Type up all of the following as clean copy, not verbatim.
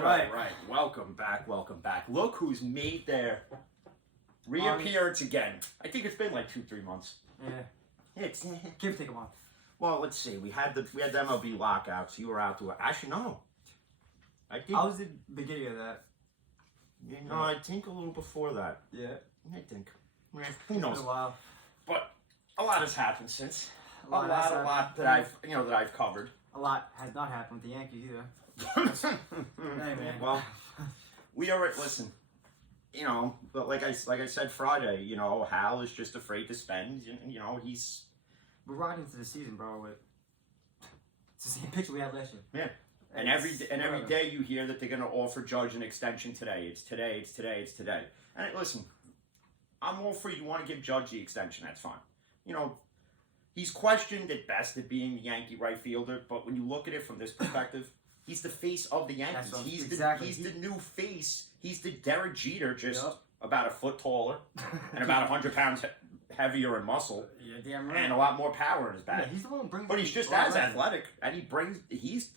right. Welcome back. Look who's made their reappearance again. I think it's been like 2-3 months. Yeah. It's Give or take a month. well, let's see. We had the MLB lockouts. You were out to it. Actually, no. I think. I was the beginning of that. I think a little before that. Yeah. I think. Who It's been knows? a while. But a lot has happened since. A has lot happened. that I've covered. A lot has not happened with the Yankees either. Hey, man. Well, we are. Listen, but like I said Friday, Hal is just afraid to spend. He's. We're right into the season, bro. It's the same picture we had last year. Yeah. And every day you hear that they're going to offer Judge an extension today. It's today. And listen, I'm all for you want to give Judge the extension. That's fine. He's questioned at best at being the Yankee right fielder, but when you look at it from this perspective, he's the face of the Yankees. He's the new face. He's the Derek Jeter, just about a foot taller and about 100 pounds heavier in muscle. Yeah, damn right. And a lot more power in his bat. Yeah, he's the one who brings. But he's just as athletic, and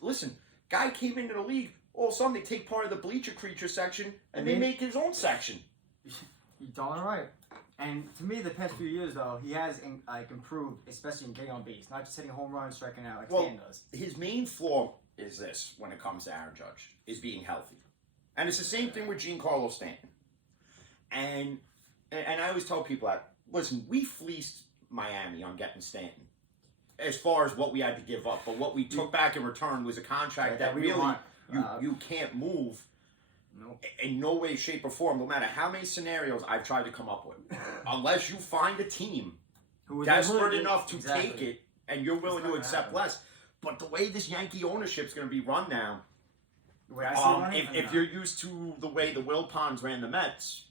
listen. Guy came into the league. All of a sudden, they take part of the bleacher creature section and they make his own section. You're darn right. And to me, the past few years, though, he has improved, especially in getting on base, not just hitting home runs, striking out like Stan does. His main flaw is this when it comes to Aaron Judge, is being healthy. And it's the same thing with Giancarlo Stanton. And I always tell people that, listen, we fleeced Miami on getting Stanton as far as what we had to give up. But what we took back in return was a contract that really you can't move in no way, shape, or form, no matter how many scenarios I've tried to come up with. Unless you find a team desperate enough to take it and you're willing to accept less. But the way this Yankee ownership is going to be run now, if you're used to the way the Wilpons ran the Mets,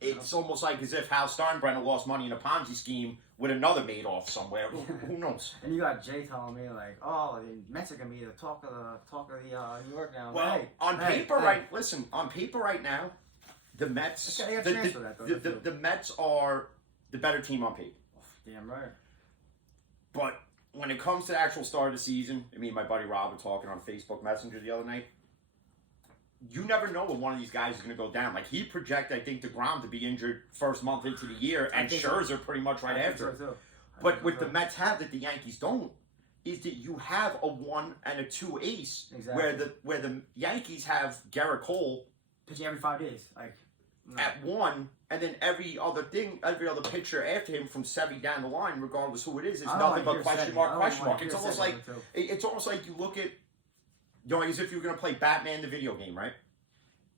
it's almost like as if Hal Steinbrenner lost money in a Ponzi scheme with another Madoff somewhere. Who knows? And you got Jay telling me like, "Oh, the Mets are gonna be the talk of the New York now." Well, on paper right now, the Mets, the Mets are the better team on paper. Damn right. But when it comes to the actual start of the season, me and my buddy Rob were talking on Facebook Messenger the other night. You never know when one of these guys is going to go down. Like, he projected, I think, DeGrom to be injured first month into the year, and Scherzer pretty much right after. But what the Mets have that the Yankees don't is that you have a 1 and a 2 ace, where the Yankees have Garrett Cole pitching every 5 days, at 1, and then every other pitcher after him from Sevy down the line, regardless who it is nothing but question mark. It's almost like you look at. As if you were going to play Batman the video game, right?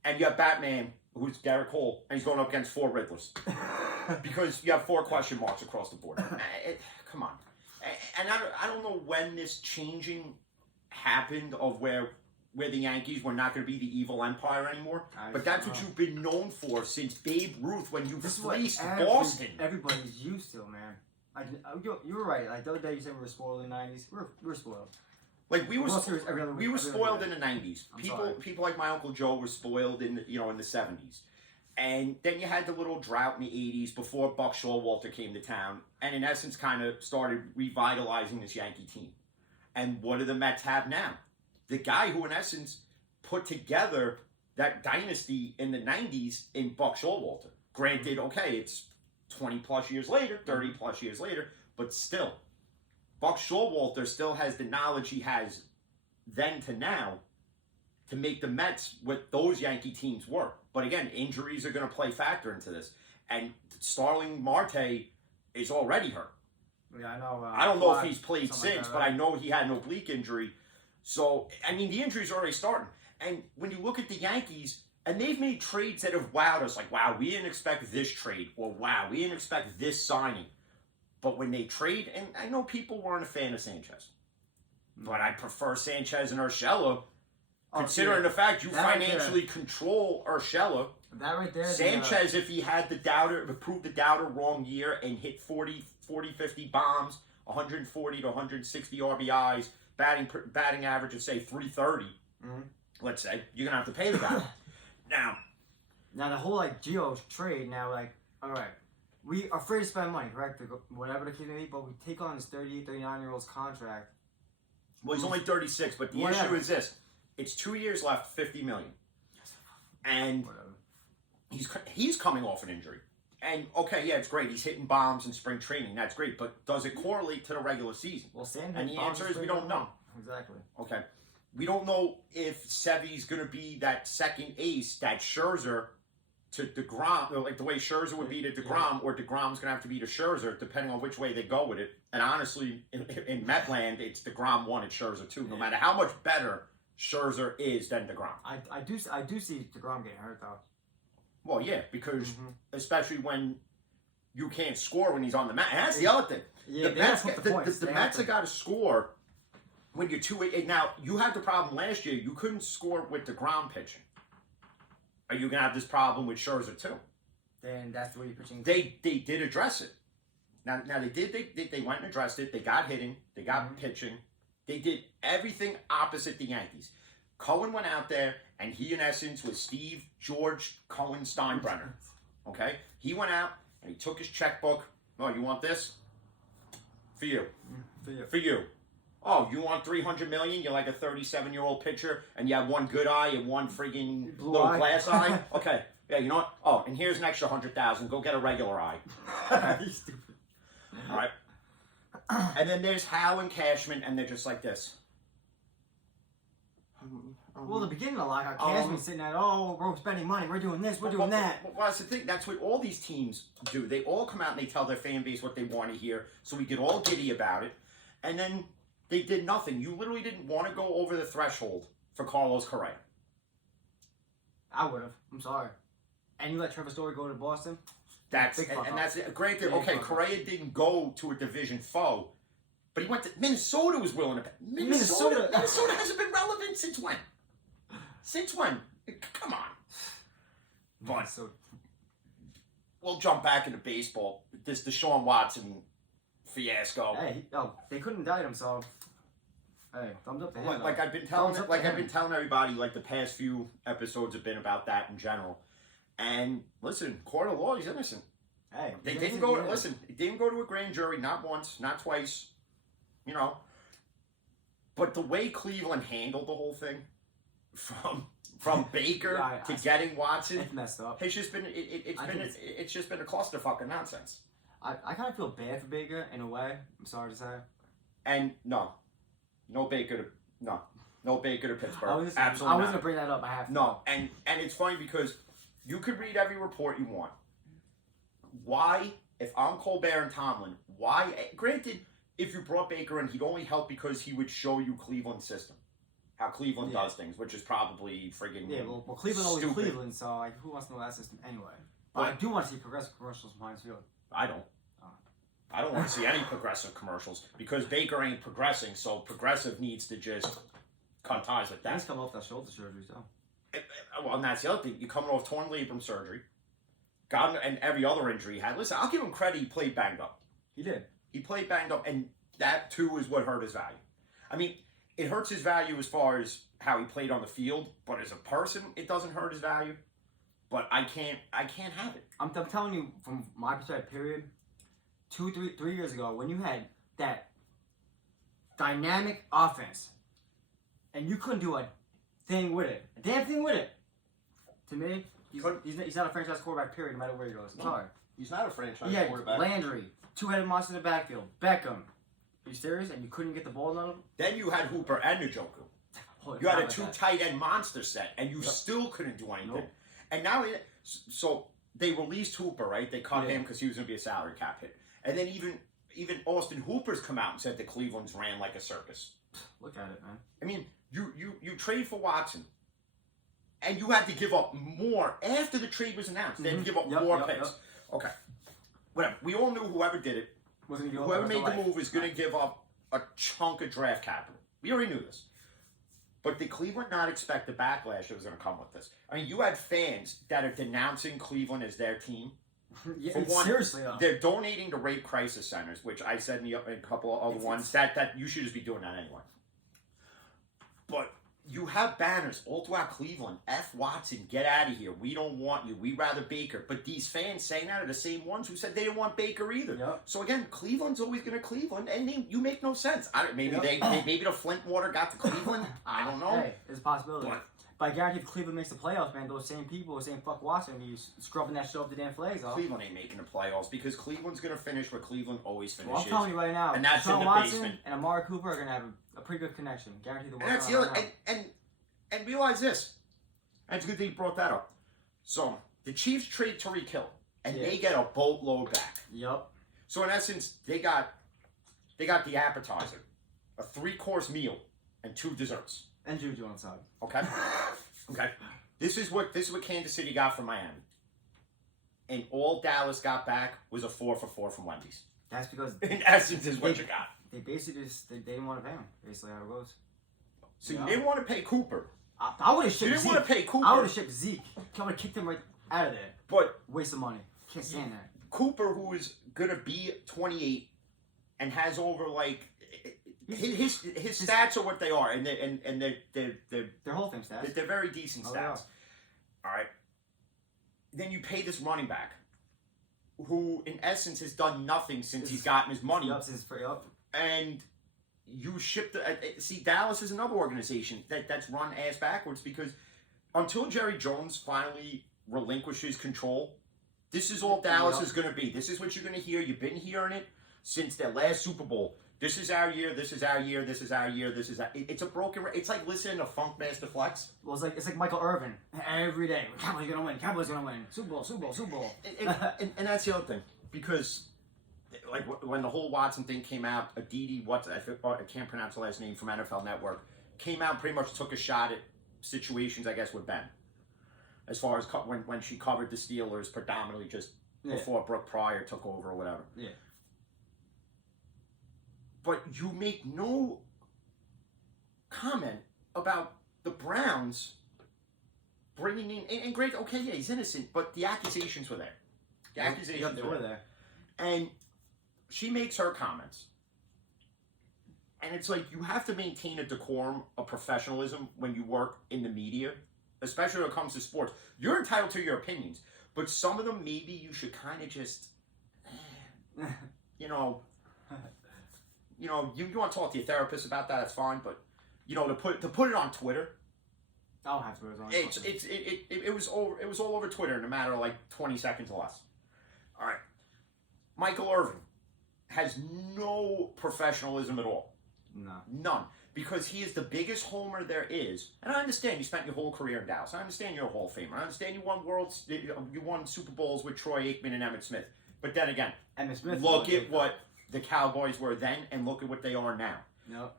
And you have Batman, who's Garrett Cole, and he's going up against 4 Riddlers. Because you have 4 question marks across the board. Come on. And I don't know when this changing happened of where the Yankees were not going to be the evil empire anymore. But that's what you've been known for since Babe Ruth when you fleeced Boston. Everybody's used to, man. You were right. Like the other day you said we were spoiled in the 90s. We were spoiled. Like we were spoiled in the 90s. People like my Uncle Joe were spoiled in the 70s. And then you had the little drought in the 80s before Buck Showalter came to town and in essence kind of started revitalizing this Yankee team. And what do the Mets have now? The guy who in essence put together that dynasty in the 90s in Buck Showalter. Granted, okay, it's 20 plus years later, 30 plus years later, but still. Buck Showalter still has the knowledge he has then to now to make the Mets what those Yankee teams were. But again, injuries are going to play factor into this. And Starling Marte is already hurt. Yeah, I know. I don't know if he's played since, but I know he had an oblique injury. So, I mean, the injuries are already starting. And when you look at the Yankees, and they've made trades that have wowed us, like, wow, we didn't expect this trade, or wow, we didn't expect this signing. But when they trade, and I know people weren't a fan of Sanchez, but I prefer Sanchez and Urshela, considering the fact you financially control Urshela. That right there. Sanchez, if he had proved the doubter wrong year and hit 40, 50 bombs, 140 to 160 RBIs, batting average of, say, 330, let's say, you're going to have to pay the guy. Now, the whole, Gio trade, now, all right. We are afraid to spend money, correct? Whatever the case may be, but we take on this 38, 39-year-old's contract. Well, he's only 36, but the issue is this. It's 2 years left, $50 million. and Whatever. he's coming off an injury. And okay, yeah, it's great. He's hitting bombs in spring training. That's great, but does it correlate to the regular season? Well, Sam And the answer is we don't know. Exactly. Okay, we don't know if Sevy's going to be that second ace that Scherzer to DeGrom, or like the way Scherzer would be to DeGrom, or DeGrom's going to have to be to Scherzer, depending on which way they go with it. And honestly, in Metland, it's DeGrom 1 and Scherzer 2. No matter how much better Scherzer is than DeGrom. I do see DeGrom getting hurt though. Well, yeah, because especially when you can't score when he's on the mat. And that's the other thing. Yeah, the Mets have got to score when you're 2-8. Now, you had the problem last year. You couldn't score with DeGrom pitching. Are you going to have this problem with Scherzer too? Then that's the way you're pitching. They did address it. Now they went and addressed it. They got hitting. They got pitching. They did everything opposite the Yankees. Cohen went out there, and he, in essence, was Steve George Cohen Steinbrenner. Okay? He went out, and he took his checkbook. Oh, you want this? For you. For you. Oh, you want $300 million? You're like a 37-year-old pitcher, and you have one good eye and one friggin' little glass eye? Okay. Yeah, you know what? Oh, and here's an extra $100,000. Go get a regular eye. Okay? Stupid. All right? And then there's Hal and Cashman, and they're just like this. Well, the beginning of like Cashman sitting there, oh, we're spending money, we're doing this, we're doing that. Well, that's the thing. That's what all these teams do. They all come out and they tell their fan base what they want to hear, so we get all giddy about it. And then they did nothing. You literally didn't want to go over the threshold for Carlos Correa. I would have. I'm sorry. And you let Trevor Story go to Boston? That's granted. Okay, Correa didn't go to a division foe, but he went to Minnesota. Was willing to. Minnesota hasn't been relevant since when? Since when? Come on. But we'll jump back into baseball. This Deshaun Watson fiasco. Hey, they couldn't indict him, so hey, thumbs up to him. Like I've been telling everybody, like the past few episodes have been about that in general. And listen, court of law, he's innocent. Hey, they didn't go. Listen, it didn't go to a grand jury, not once, not twice. You know. But the way Cleveland handled the whole thing, from Baker to getting Watson, it's messed up. It's just been it's just been a clusterfuck of nonsense. I kind of feel bad for Baker in a way. I'm sorry to say. And no Baker to Pittsburgh. Absolutely, I was gonna bring that up. I have to. No, and it's funny because you could read every report you want. Why, if I'm Colbert and Tomlin, why? Granted, if you brought Baker in, he'd only help because he would show you Cleveland's system, how Cleveland does things, which is probably friggin' well, Cleveland always stupid. Cleveland, so like, who wants to know that system anyway? But I do want to see progressive commercials from Heinz Field. I don't. I don't want to see any progressive commercials because Baker ain't progressing, so progressive needs to just cut ties with that. He's coming off that shoulder surgery, so. Well, and that's the other thing. You're coming off torn labrum surgery. God, and every other injury he had. Listen, I'll give him credit. He played banged up. He did. He played banged up, and that too is what hurt his value. I mean, it hurts his value as far as how he played on the field, but as a person, it doesn't hurt his value. But I can't have it. I'm telling you, from my perspective, period. 3 years ago, when you had that dynamic offense, and you couldn't do a thing with it, a damn thing with it. To me, he's not a franchise quarterback. Period. No matter where he goes. I'm sorry. He's not a franchise he had quarterback. Landry, two-headed monster in the backfield. Beckham. Are you serious? And you couldn't get the ball out of him? Then you had Hooper and Njoku. You had a two tight end monster set, and you still couldn't do anything. Nope. And now, so they released Hooper, right? They cut him because he was going to be a salary cap hit. And then even Austin Hooper's come out and said the Cleveland's ran like a circus. Look at it, man. I mean, you trade for Watson, and you had to give up more after the trade was announced. They had to give up more picks. Okay, whatever. We all knew whoever did it, whoever made the move is going to give up a chunk of draft capital. We already knew this. But did Cleveland not expect the backlash that was going to come with this? I mean, you had fans that are denouncing Cleveland as their team. Yeah, For one, seriously, they're donating to rape crisis centers, which I said in a couple of other ones that you should just be doing that anyway. But you have banners all throughout Cleveland. F. Watson, get out of here. We don't want you. We rather Baker. But these fans saying that are the same ones who said they didn't want Baker either. Yep. So again, Cleveland's always going to Cleveland, and you make no sense. Maybe the Flint water got to Cleveland. I don't know. Hey, there's a possibility. But I guarantee if Cleveland makes the playoffs, man, those same people, the same fuck Watson, be scrubbing that shit up the damn flags off. Cleveland ain't making the playoffs because Cleveland's going to finish where Cleveland always Well, I'm finishes. telling you right now, And that's in Deshaun the Watson basement. and Amari Cooper are gonna have a pretty good connection. Guarantee the And that's the other, and realize this. And it's good that you brought that up. So the Chiefs trade Tariq Hill, and Yeah. they get a boatload back. Yep. So in essence, they got the appetizer, a 3-course meal, and 2 desserts. And Juju on the side. Okay. Okay. This is what Kansas City got from Miami, and all Dallas got back was a 4 for 4 from Wendy's. That's because In essence, is what you got. they basically just they didn't want to pay him. Basically, how it goes. So Yeah. you didn't want to pay Cooper. I would have You shipped didn't Zeke. want to pay I would Cooper, have shipped Zeke. I would have kicked him right out of there. but Waste of money. Can't stand that. Cooper, who is gonna be 28 and has over like his stats are what they are, and they're Their whole thing stats. they're very decent Oh, stats. All right. Then you pay this running back, who in essence has done nothing since he's gotten his money, Yup, since free up. and you ship the. See, Dallas is another organization that's run ass backwards because until Jerry Jones finally relinquishes control, this is all Dallas Yep. is going to be. This is what you're going to hear. You've been hearing it since their last Super Bowl. This is our year. This is our year. This is our year. This is our, it's a broken. It's like listening to Funkmaster Flex. Well, it's like Michael Irvin every day. Cowboys gonna win. Cowboys gonna win. Super Bowl. Super Bowl. Super Bowl. And that's the other thing because, like when the whole Watson thing came out, Aditi, I can't pronounce the last name from NFL Network, came out pretty much took a shot at situations, I guess, with Ben. As far as when she covered the Steelers predominantly just Yeah. before Brooke Pryor took over or whatever. Yeah. But you make no comment about the Browns bringing in, and great, okay, yeah, he's innocent, but the accusations were there. The accusations they were were there. there. And she makes her comments. And it's like you have to maintain a decorum, a professionalism when you work in the media, especially when it comes to sports. You're entitled to your opinions, but some of them maybe you should kind of just, you know, you want to talk to your therapist about that, that's fine, but you know, to put it on Twitter, I don't have to. it was all over Twitter in a matter of like 20 seconds or less. All right, Michael Irvin has no professionalism at all. No. None. Because he is the biggest homer there is. And I understand you spent your whole career in Dallas. I understand you're a Hall of Famer. I understand you won Super Bowls with Troy Aikman and Emmitt Smith. But then again, Emmitt Smith. look at what the Cowboys were then and look at what they are now. No.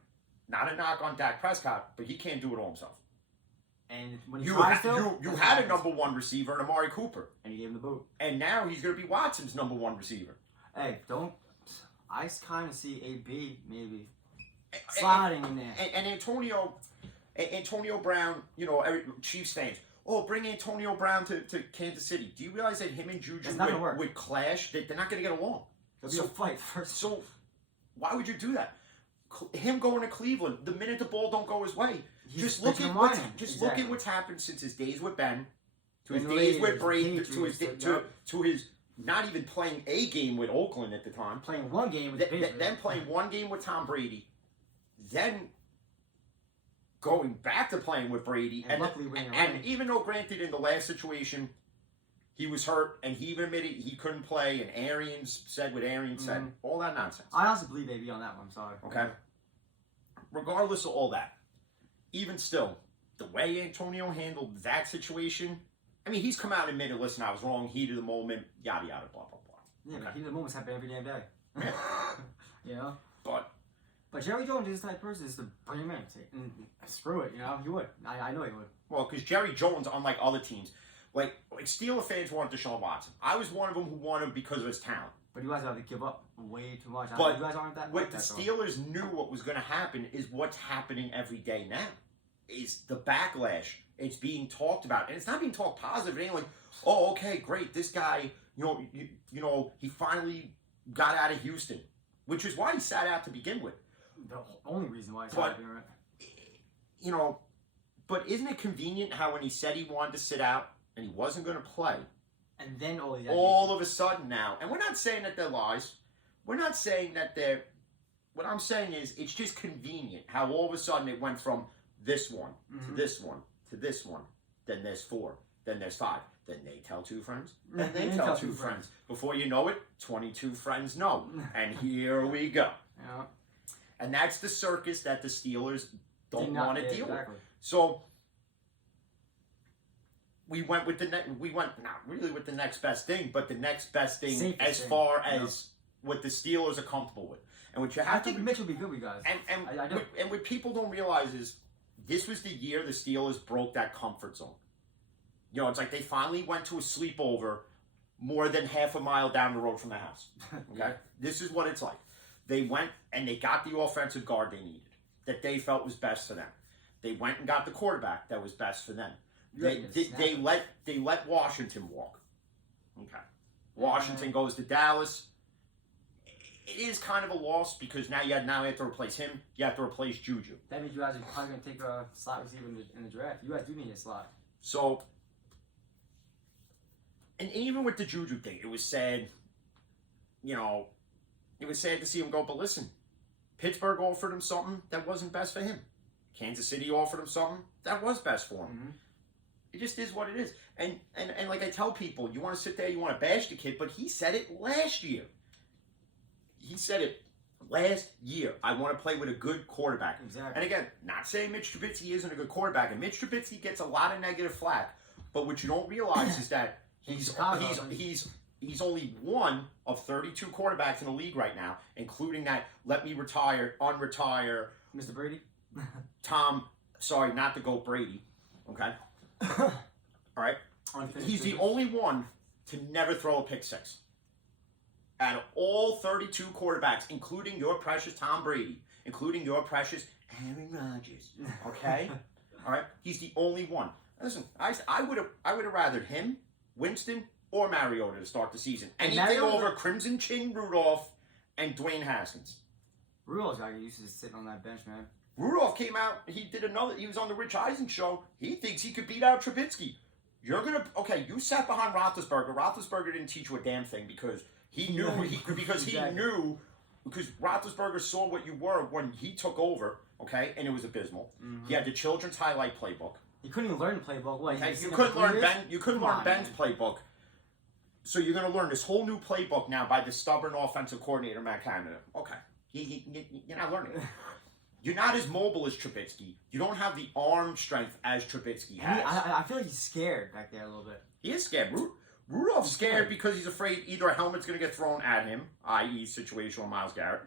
Not a knock on Dak Prescott, but he can't do it all himself. And when he You tries to, you had a number one receiver in Amari Cooper. and he gave him the boot. And now he's going to be Watson's number one receiver. Hey, don't. I kind of see AB maybe sliding in there. And Antonio Brown, you know, Chiefs fans, bring Antonio Brown to Kansas City. Do you realize that him and Juju It's not gonna work. would clash? They're not going to get along. There'll be a fight first. So why would you do that? Him going to Cleveland, the minute the ball don't go his way, He's look bitching at and what's, whining. just Exactly. look at what's happened since his days with Ben, to his And days with Raiders, Brady, Patriots, to his not even playing a game with Oakland at the time. Playing one game with the Patriots. Then playing one game with Tom Brady, then going back to playing with Brady, And luckily winning a and ring. even though granted in the last situation he was hurt and he even admitted he couldn't play, and Arians said what Arians said, all that nonsense. I also believe AB on that one. Sorry. Okay. Regardless of all that, even still, the way Antonio handled that situation, I mean, he's come out and admitted, listen, I was wrong, heat of the moment, yada yada, blah blah blah. Yeah, Okay. but heat of the moments happen every damn day. Yeah. You know. But Jerry Jones is the type of person is to bring him in. Say, screw it. You know, he would. I know he would. well, because Jerry Jones, unlike other teams, like Steelers fans wanted Deshaun Watson. I was one of them who wanted him because of his talent. But you guys have to give up way too much. But you guys aren't that. What like the that, though. Steelers knew what was going to happen is what's happening every day now. Is the backlash. It's being talked about. And it's not being talked positive. It ain't like, oh, okay, great. This guy, you know, he finally got out of Houston. Which is why he sat out to begin with. The only reason why he's But- not doing it. You know, but isn't it convenient how when he said he wanted to sit out and he wasn't going to play, And then all of a sudden now, and we're not saying that they're lies. We're not saying that they're, what I'm saying is it's just convenient how all of a sudden it went from this one to this one to this one, then there's 4, then there's 5, then they tell 2 friends, then they tell 2 friends. Before you know it, 22 friends know, and here we go. Yeah. And that's the circus that the Steelers don't want to deal with. So we went with not really with the next best thing, but the next best thing Safest as thing. far as what the Steelers are comfortable with. And what you have I think Mitch will be good with you guys. And what people don't realize is this was the year the Steelers broke that comfort zone. You know, it's like they finally went to a sleepover more than half a mile down the road from the house. Okay? This is what it's like. They went and they got the offensive guard they needed, that they felt was best for them. They went and got the quarterback that was best for them. They let Washington walk. Okay. Washington goes to Dallas. It is kind of a loss because now you have to replace him. You have to replace Juju. That means you guys are probably going to take a slot receiver in the draft. You guys do need a slot. So, and even with the Juju thing, it was sad. You know, it was sad to see him go. But listen, Pittsburgh offered him something that wasn't best for him. Kansas City offered him something that was best for him. Mm-hmm. It just is what it is. And like I tell people, you want to sit there, you want to bash the kid, but he said it last year. He said it last year. I want to play with a good quarterback. Exactly. And again, not saying Mitch Trubisky isn't a good quarterback, and Mitch Trubisky gets a lot of negative flack. But what you don't realize is that he's only one of 32 quarterbacks in the league right now, including that let me unretire Mr. Brady. Tom. Sorry, not the GOAT Brady. Okay. All right. He's the only one to never throw a pick six. Out of all 32 quarterbacks, including your precious Tom Brady, including your precious Aaron Rodgers, okay? All right, he's the only one. Listen, I would have rathered him, Winston, or Mariota to start the season. Anything over Crimson Chin Rudolph and Dwayne Haskins. Rudolph's got used to sitting on that bench, man. Rudolph came out. He was on the Rich Eisen show. He thinks he could beat out Trubisky. You sat behind Roethlisberger. Roethlisberger didn't teach you a damn thing because he knew because Roethlisberger saw what you were when he took over, okay, and it was abysmal. Mm-hmm. He had the children's highlight playbook. You couldn't even learn the playbook. What? Okay? You couldn't learn Ben's playbook. So you're going to learn this whole new playbook now by the stubborn offensive coordinator Matt Canada. Okay, you're not learning. You're not as mobile as Trubisky. You don't have the arm strength as Trubisky has. I feel like he's scared back there a little bit. He is scared. Rudolph's scared because he's afraid either a helmet's going to get thrown at him, i.e. situational Myles Garrett,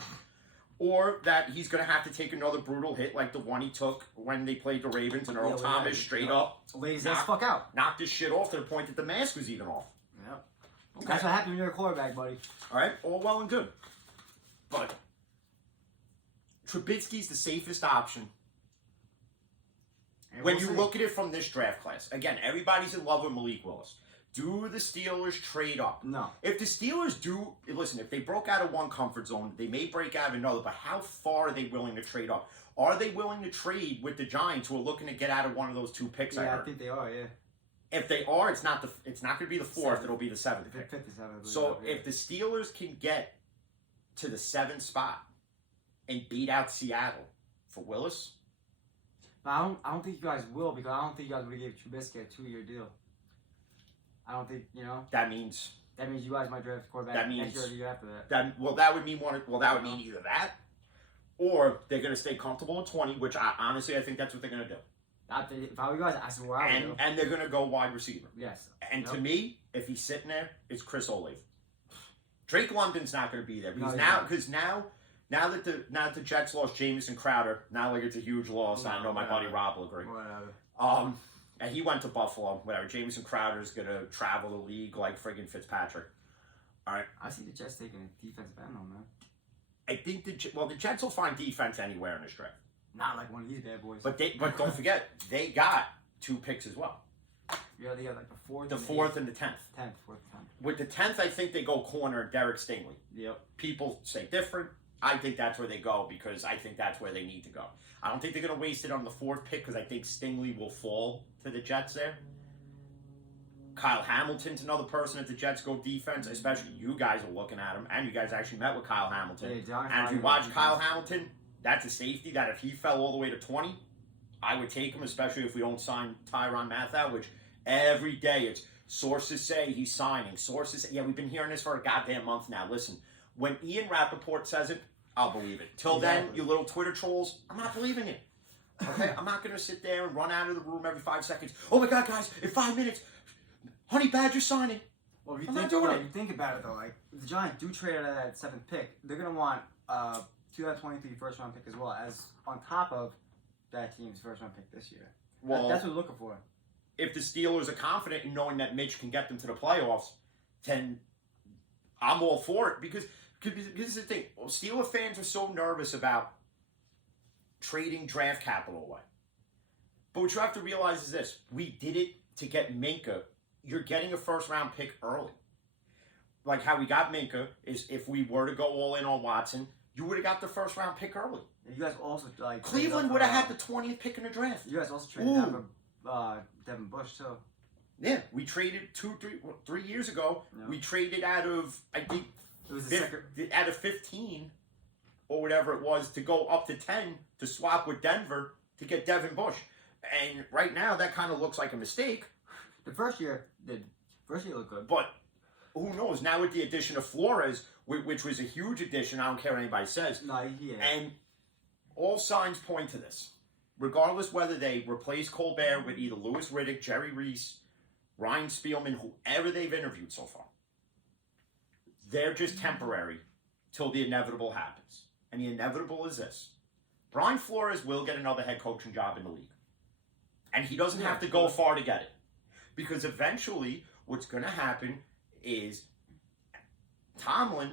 or that he's going to have to take another brutal hit like the one he took when they played the Ravens and Earl Thomas straight up lays his fuck out. Knocked his shit off to the point that the mask was even off. Yep. Okay. That's what happens when you're a quarterback, buddy. All right, all well and good. But Trubisky's the safest option. And when you look at it from this draft class, again, everybody's in love with Malik Willis. Do the Steelers trade up? No. If the Steelers if they broke out of one comfort zone, they may break out of another, but how far are they willing to trade up? Are they willing to trade with the Giants who are looking to get out of one of those 2 picks? Yeah, I think they are, yeah. If they are, it's not going to be the 4th, it'll be the 7th pick. 5th or 7th. So if the Steelers can get to the 7th spot and beat out Seattle for Willis. But I don't think you guys will, because I don't think you guys would give Trubisky a 2-year deal. I don't think, That means you guys might draft a quarterback next year or the year after that. That would mean either that, or they're going to stay comfortable at 20, which I think that's what they're going to do. If I were you guys, I said where I would go. And they're going to go wide receiver. Yes. And to me, if he's sitting there, it's Chris Olave. Drake London's not going to be there because now that the Jets lost Jamison Crowder, now like it's a huge loss. I know my buddy Rob will agree. Whatever. And he went to Buffalo. Whatever. Jamison Crowder's gonna travel the league like friggin' Fitzpatrick. All right. I see the Jets taking a defensive end on, man. I think the Jets will find defense anywhere in this draft. Not like one of these bad boys. But don't forget they got 2 picks as well. Yeah, they got like the 4th. The 4th and the 10th. 10th, 4th, 10th. With the 10th, I think they go corner Derek Stingley. Yep. People say different. I think that's where they go because I think that's where they need to go. I don't think they're going to waste it on the 4th pick because I think Stingley will fall to the Jets there. Kyle Hamilton's another person at the Jets go defense, especially you guys are looking at him, and you guys actually met with Kyle Hamilton. Yeah, and if you watch Kyle Hamilton, that's a safety that if he fell all the way to 20, I would take him, especially if we don't sign Tyrann Mathieu, which every day it's sources say he's signing. Sources say, yeah, we've been hearing this for a goddamn month now. Listen, when Ian Rappaport says it, I'll believe it. Till then, you little Twitter trolls, I'm not believing it. Okay? I'm not going to sit there and run out of the room every 5 seconds. Oh my God, guys, in 5 minutes, Honey Badger's signing. Well, if you I'm think, not doing well, it. if you think about it though, like if the Giants do trade out of that 7th pick, they're gonna want 2023 first round pick as well as on top of that team's first round pick this year. Well, That's what we're looking for. if the Steelers are confident in knowing that Mitch can get them to the playoffs, then I'm all for it because this is the thing. Steeler fans are so nervous about trading draft capital away. But what you have to realize is this. We did it to get Minka. You're getting a first-round pick early. Like how we got Minka is if we were to go all in on Watson, you would have got the first-round pick early. You guys also like Cleveland would have had the 20th pick in the draft. You guys also traded out for Devin Bush too. Yeah, we traded 3 years ago. Yeah. We traded out of, I think, It was the second. out of 15 or whatever it was to go up to 10 to swap with Denver to get Devin Bush. And right now, that kind of looks like a mistake. The first year looked good. But who knows? Now with the addition of Flores, which was a huge addition, I don't care what anybody says. No, yeah. And all signs point to this. Regardless whether they replace Colbert with either Louis Riddick, Jerry Reese, Ryan Spielman, whoever they've interviewed so far, they're just temporary till the inevitable happens. And the inevitable is this. Brian Flores will get another head coaching job in the league. And he doesn't have to go far to get it. Because eventually, what's going to happen is Tomlin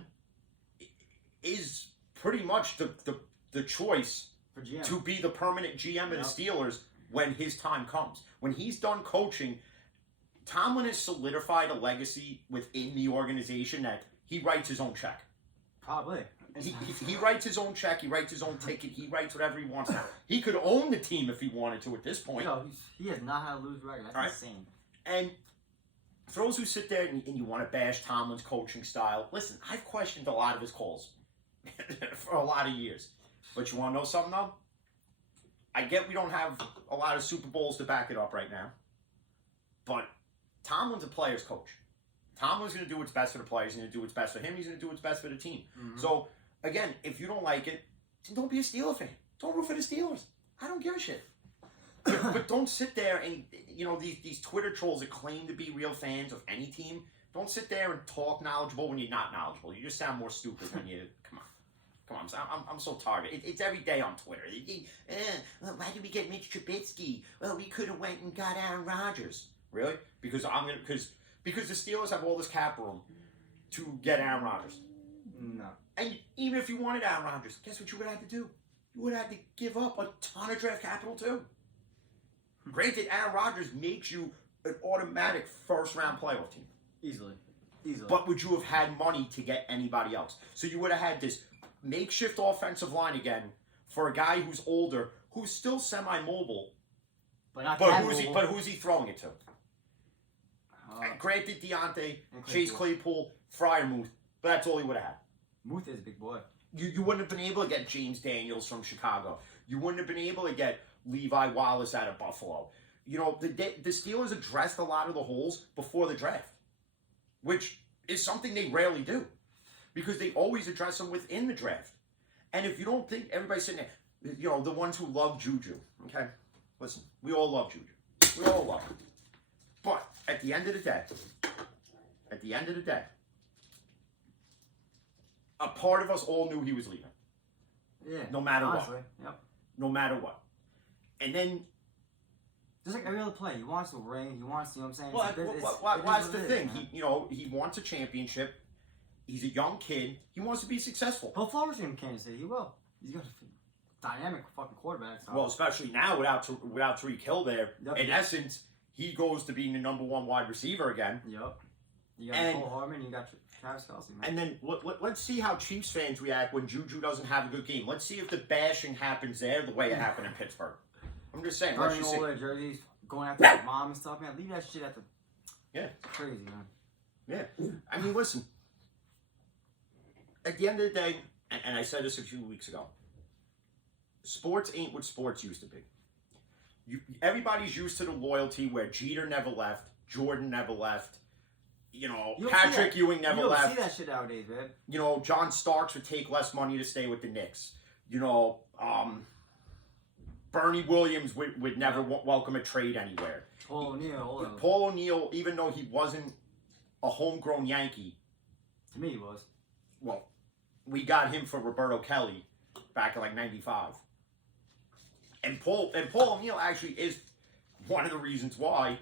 is pretty much the choice For GM. to be the permanent GM of the Steelers when his time comes. When he's done coaching, Tomlin has solidified a legacy within the organization that he writes his own check. Probably. He writes his own check. He writes his own ticket. He writes whatever he wants. He could own the team if he wanted to at this point. No, he has not had a lose record. That's Right. insane. And for those who sit there and you want to bash Tomlin's coaching style, listen, I've questioned a lot of his calls for a lot of years. But you want to know something, though? I get we don't have a lot of Super Bowls to back it up right now. But Tomlin's a player's coach. Tomlin's going to do what's best for the players. He's going to do what's best for him. He's going to do what's best for the team. Mm-hmm. So, again, if you don't like it, then don't be a Steeler fan. Don't root for the Steelers. I don't give a shit. But don't sit there and, these Twitter trolls that claim to be real fans of any team, don't sit there and talk knowledgeable when you're not knowledgeable. You just sound more stupid when you, come on, I'm so tired. It's every day on Twitter. Why did we get Mitch Trubisky? Well, we could have went and got Aaron Rodgers. Really? Because the Steelers have all this cap room to get Aaron Rodgers. No. And even if you wanted Aaron Rodgers, guess what you would have to do? You would have to give up a ton of draft capital too. Granted, Aaron Rodgers makes you an automatic first-round playoff team. Easily. But would you have had money to get anybody else? So you would have had this makeshift offensive line again for a guy who's older, who's still semi-mobile, But who's he throwing it to? Granted, Deontay, Chase Claypool, Freiermuth, but that's all he would have had. Muth is a big boy. You wouldn't have been able to get James Daniels from Chicago. You wouldn't have been able to get Levi Wallace out of Buffalo. The Steelers addressed a lot of the holes before the draft, which is something they rarely do because they always address them within the draft. And if you don't think everybody's sitting there, the ones who love Juju, okay? Listen, we all love Juju. We all love him. But at the end of the day, a part of us all knew he was leaving. Yeah. No matter honestly, what. Yep. No matter what. And then... Just like every other player, he wants to ring, he wants to, you know what I'm saying? Well, that's the thing. He wants a championship. He's a young kid. He wants to be successful. He'll flourish in Kansas City. He will. He's got a dynamic fucking quarterback. So. Well, especially now without Tyreek Hill there. Yep. In essence, he goes to being the number one wide receiver again. Yep. You got Cole Harmon, you got Travis Kelce, man. And then let's see how Chiefs fans react when Juju doesn't have a good game. Let's see if the bashing happens there the way it happened in Pittsburgh. I'm just saying. Let's Burning just all see. their jerseys, going after their mom and stuff, man. Leave that shit at the... Yeah. It's crazy, man. Yeah. I mean, listen. At the end of the day, and I said this a few weeks ago, sports ain't what sports used to be. Everybody's used to the loyalty where Jeter never left, Jordan never left, You don't Patrick see that. Ewing never You don't left. see that shit nowadays, man. John Starks would take less money to stay with the Knicks. Bernie Williams would never welcome a trade anywhere. Paul O'Neill. Paul O'Neill, even though he wasn't a homegrown Yankee, To me, he was. well, we got him for Roberto Kelly back in like '95. And Paul O'Neill actually is one of the reasons why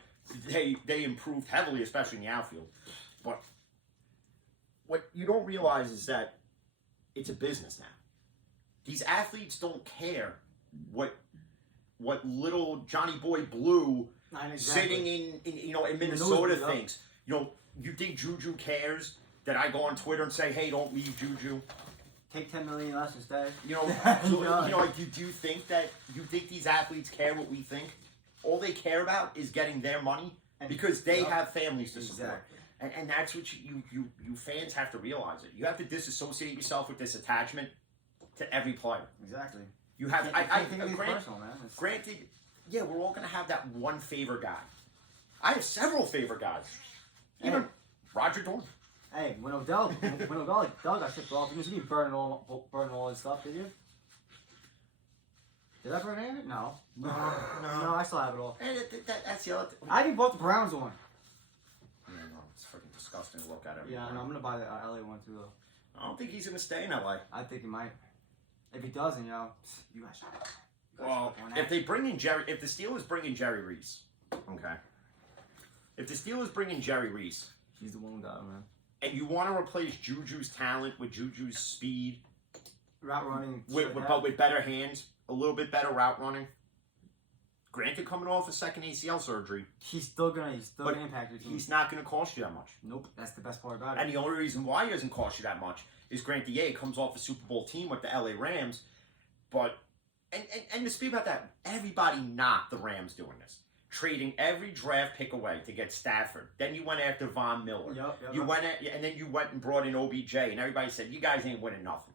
they improved heavily, especially in the outfield. But what you don't realize is that it's a business now. These athletes don't care what little Johnny Boy Blue sitting in Minnesota thinks. You think Juju cares that I go on Twitter and say, "Hey, don't leave Juju"? Take $10 million less instead. Do you think these athletes care what we think? All they care about is getting their money because they have families to support. Exactly. And that's what you fans have to realize it. You have to disassociate yourself with this attachment to every player. Exactly. You have. I think it's personal, man. Granted, yeah, we're all gonna have that one favorite guy. I have several favorite guys. Even Roger Dorn. Hey, when Odell got shipped off, you didn't burn all his stuff, did you? Did I burn any of it? No. No, I still have it all. And that's the other thing. I even bought the Browns one. Yeah, no, it's freaking disgusting to look at it. Yeah, no, I'm gonna buy the LA one too, though. I don't think he's gonna stay in LA. I think he might. If he doesn't, you guys should. Well, if the Steelers bring in Jerry Reese, okay. If the Steelers bring in Jerry Reese, he's the one who got him, man. And you want to replace Juju's talent with Juju's speed, route running, but with better hands, a little bit better route running. Granted, coming off a second ACL surgery, he's still gonna impact your team. He's not gonna cost you that much. Nope, that's the best part about it. And the only reason why he doesn't cost you that much is, granted, yeah, he comes off a Super Bowl team with the LA Rams, but and to speak about that, everybody not the Rams doing this. Trading every draft pick away to get Stafford. Then you went after Von Miller. And then you went and brought in OBJ, and everybody said, "You guys ain't winning nothing."